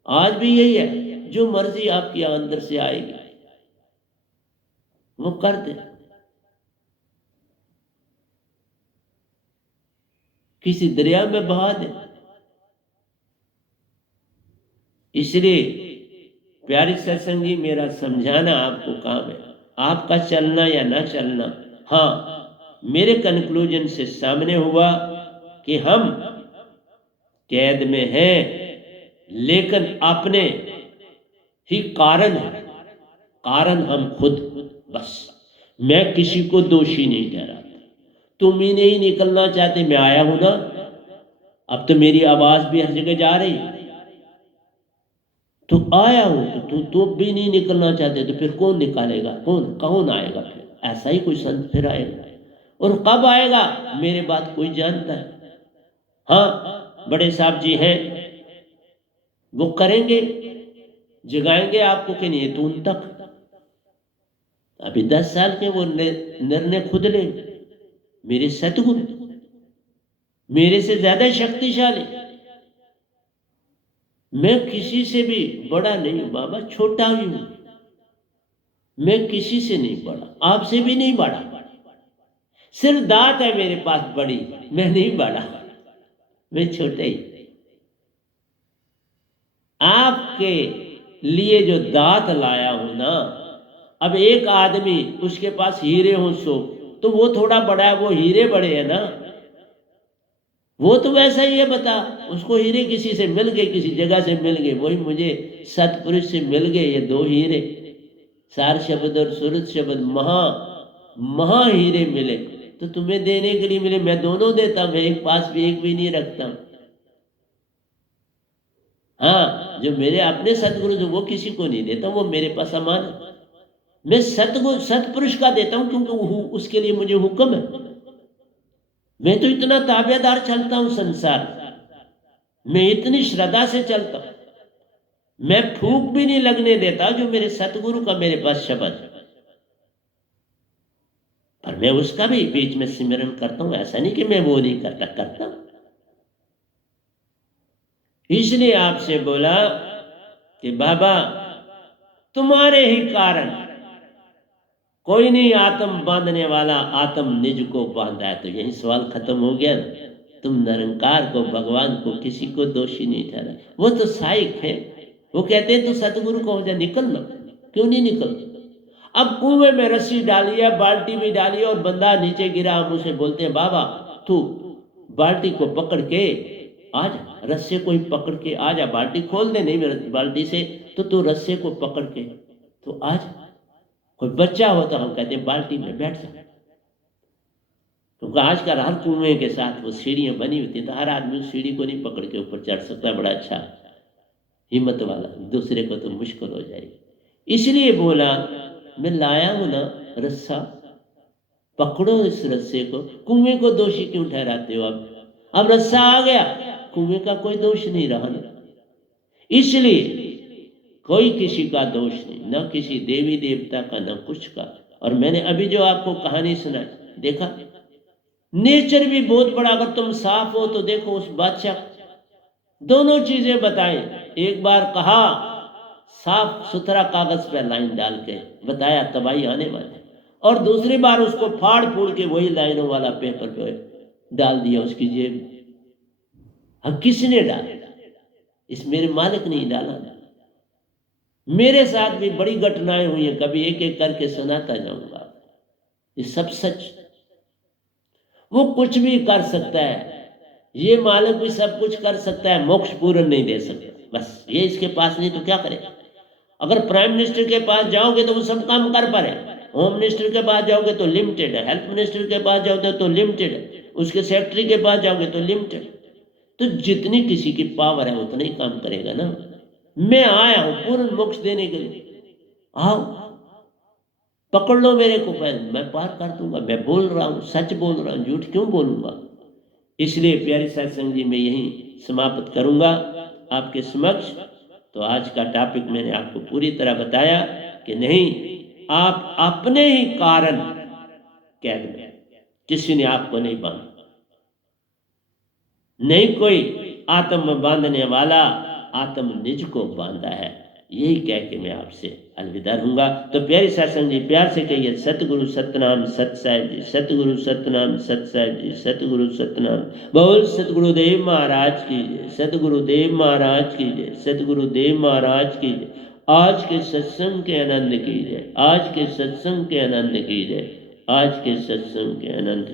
आज भी यही है, जो मर्जी आपकी अंदर से आएगी वो कर दे। किसी दरिया में बहा दे, इसलिए प्यारी सत्संग जी, मेरा समझाना आपको काम है, आपका चलना या ना चलना। हाँ, मेरे कंक्लूजन से सामने हुआ कि हम कैद में हैं, लेकिन अपने ही कारण है, कारण हम खुद। बस मैं किसी को दोषी नहीं ठहराता। तुम ही नहीं निकलना चाहते, मैं आया हूं ना, अब तो मेरी आवाज भी हर जगह जा रही, तो आया हूं, तो भी नहीं निकलना चाहते, तो फिर कौन निकालेगा? कौन आएगा? फिर ऐसा ही कोई संत फिर आएगा, और कब आएगा मेरे बात कोई जानता है। हाँ, बड़े साहब जी हैं, वो करेंगे, जगाएंगे आपको कि नहीं, तो उन तक अभी 10 साल के वो निर्णय खुद ले। मेरे सतगुरु मेरे से ज्यादा शक्तिशाली, मैं किसी से भी बड़ा नहीं हूं बाबा, छोटा ही हूं। मैं किसी से नहीं बड़ा, आपसे भी नहीं बड़ा, सिर्फ दात है मेरे पास बड़ी, मैं नहीं बड़ा, मैं छोटा ही। आपके लिए जो दात लाया हूं ना, अब एक आदमी उसके पास हीरे हो 100, तो वो थोड़ा बड़ा है, वो हीरे बड़े हैं ना, वो तो वैसा ही है। बता, उसको हीरे किसी से मिल गए, किसी जगह से मिल गए, वही मुझे सतपुरुष से मिल गए, ये 2 हीरे, सार शब्द और सूरत शब्द, महा हीरे मिले, तो तुम्हें देने के लिए मिले, मैं दोनों देता, मैं एक पास भी एक भी नहीं रखता। हाँ, जो मेरे अपने सतगुरु जो वो किसी को नहीं देता, वो मेरे पास अमान है। मैं सतगुरु सतपुरुष का देता हूं, क्योंकि उसके लिए मुझे हुक्म है। मैं तो इतना ताबेदार चलता हूं संसार, मैं इतनी श्रद्धा से चलता हूं, मैं फूक भी नहीं लगने देता जो मेरे सतगुरु का मेरे पास शब्द है। पर मैं उसका भी बीच में सिमरन करता हूं, ऐसा नहीं कि मैं वो नहीं करता हूं। इसलिए आपसे बोला कि बाबा, तुम्हारे ही कारण कोई नहीं आत्म बांधने वाला, आत्म निज को बांधा है। तो यही सवाल खत्म हो गया ना। तुम निरंकार को, भगवान को, किसी को दोषी नहीं ठहरा। वो तो सहायक है, वो कहते हैं तो सतगुरु को हो जा, निकलना, क्यों नहीं निकल? अब कुएं में रस्सी डाली है, बाल्टी भी डाली है, और बंदा नीचे गिरा, हम उसे बोलते हैं बाबा तू बाल्टी को पकड़ के आ जा, रस्से को ही पकड़ के आ जा, बाल्टी खोल दे नहीं मेरे बाल्टी से, तो तू रस्से को पकड़ के तो आ जा। कोई बच्चा होता, हम कहते हैं बाल्टी में बैठ जा, क्योंकि आजकल हर कुएं के साथ वो सीढ़ियां बनी होती है, तो हर आदमी उस सीढ़ी को नहीं पकड़ के ऊपर चढ़ सकता, बड़ा अच्छा हिम्मत वाला, दूसरे को तो मुश्किल हो जाएगी। इसलिए बोला, मैं लाया हूं ना रस्सा, पकड़ो इस रस्से को। कुएं को दोषी क्यों ठहराते हो? अब रस्सा आ गया, कुएं का कोई दोष नहीं रहा ना। इसलिए कोई किसी का दोष नहीं, न किसी देवी देवता का, न कुछ का। और मैंने अभी जो आपको कहानी सुनाई, देखा नेचर भी बहुत बड़ा। अगर तुम साफ हो तो देखो उस बादशाह, दोनों चीजें बताएं। एक बार कहा साफ सुथरा कागज पे लाइन डाल के बताया तबाही आने वाली, और दूसरी बार उसको फाड़ फूड़ के वही लाइनों वाला पेपर पे डाल दिया उसकी जेब में। अब किसने डाला? इस मेरे मालिक ने डाला। मेरे साथ भी बड़ी घटनाएं हुई हैं, कभी एक एक करके सुनाता जाऊंगा। ये सब सच। वो कुछ भी कर सकता है, ये मालिक भी सब कुछ कर सकता है, मोक्ष पूर्ण नहीं दे सकता। बस ये इसके पास नहीं तो क्या करे? अगर प्राइम मिनिस्टर के पास जाओगे तो वो सब काम कर पाए, होम मिनिस्टर के पास जाओगे तो लिमिटेड है, हेल्थ मिनिस्टर के पास जाओगे तो लिमिटेड है, उसके सेक्रेटरी के पास जाओगे तो लिमिटेड। तो जितनी किसी की पावर है उतना ही काम करेगा ना। मैं आया हूं पूर्ण मोक्ष देने के लिए, आओ पकड़ लो मेरे को, मैं पार कर दूंगा। मैं बोल रहा हूं, सच बोल रहा हूं, झूठ क्यों बोलूंगा? इसलिए प्यारी सत्संग जी, मैं यही समाप्त करूंगा आपके समक्ष। तो आज का टॉपिक मैंने आपको पूरी तरह बताया कि नहीं, आप अपने ही कारण कैद में, किसी ने आपको नहीं बांधा, नहीं कोई आत्म बांधने वाला, आत्म निज को बांधा है। यही कह के मैं आपसे अलविदा रहूँगा। तो प्यारे सत्संग जी, प्यार से कहिए सतगुरु सतनाम सत साहिब जी, सतगुरु सतनाम सत साहिब जी, सतगुरु सतनाम। बोल सतगुरुदेव महाराज की जय, सतगुरुदेव महाराज की जय, सतगुरुदेव महाराज की जय। आज के सत्संग के आनंद की जय, आज के सत्संग के आनंद की जय, आज के सत्संग के आनंद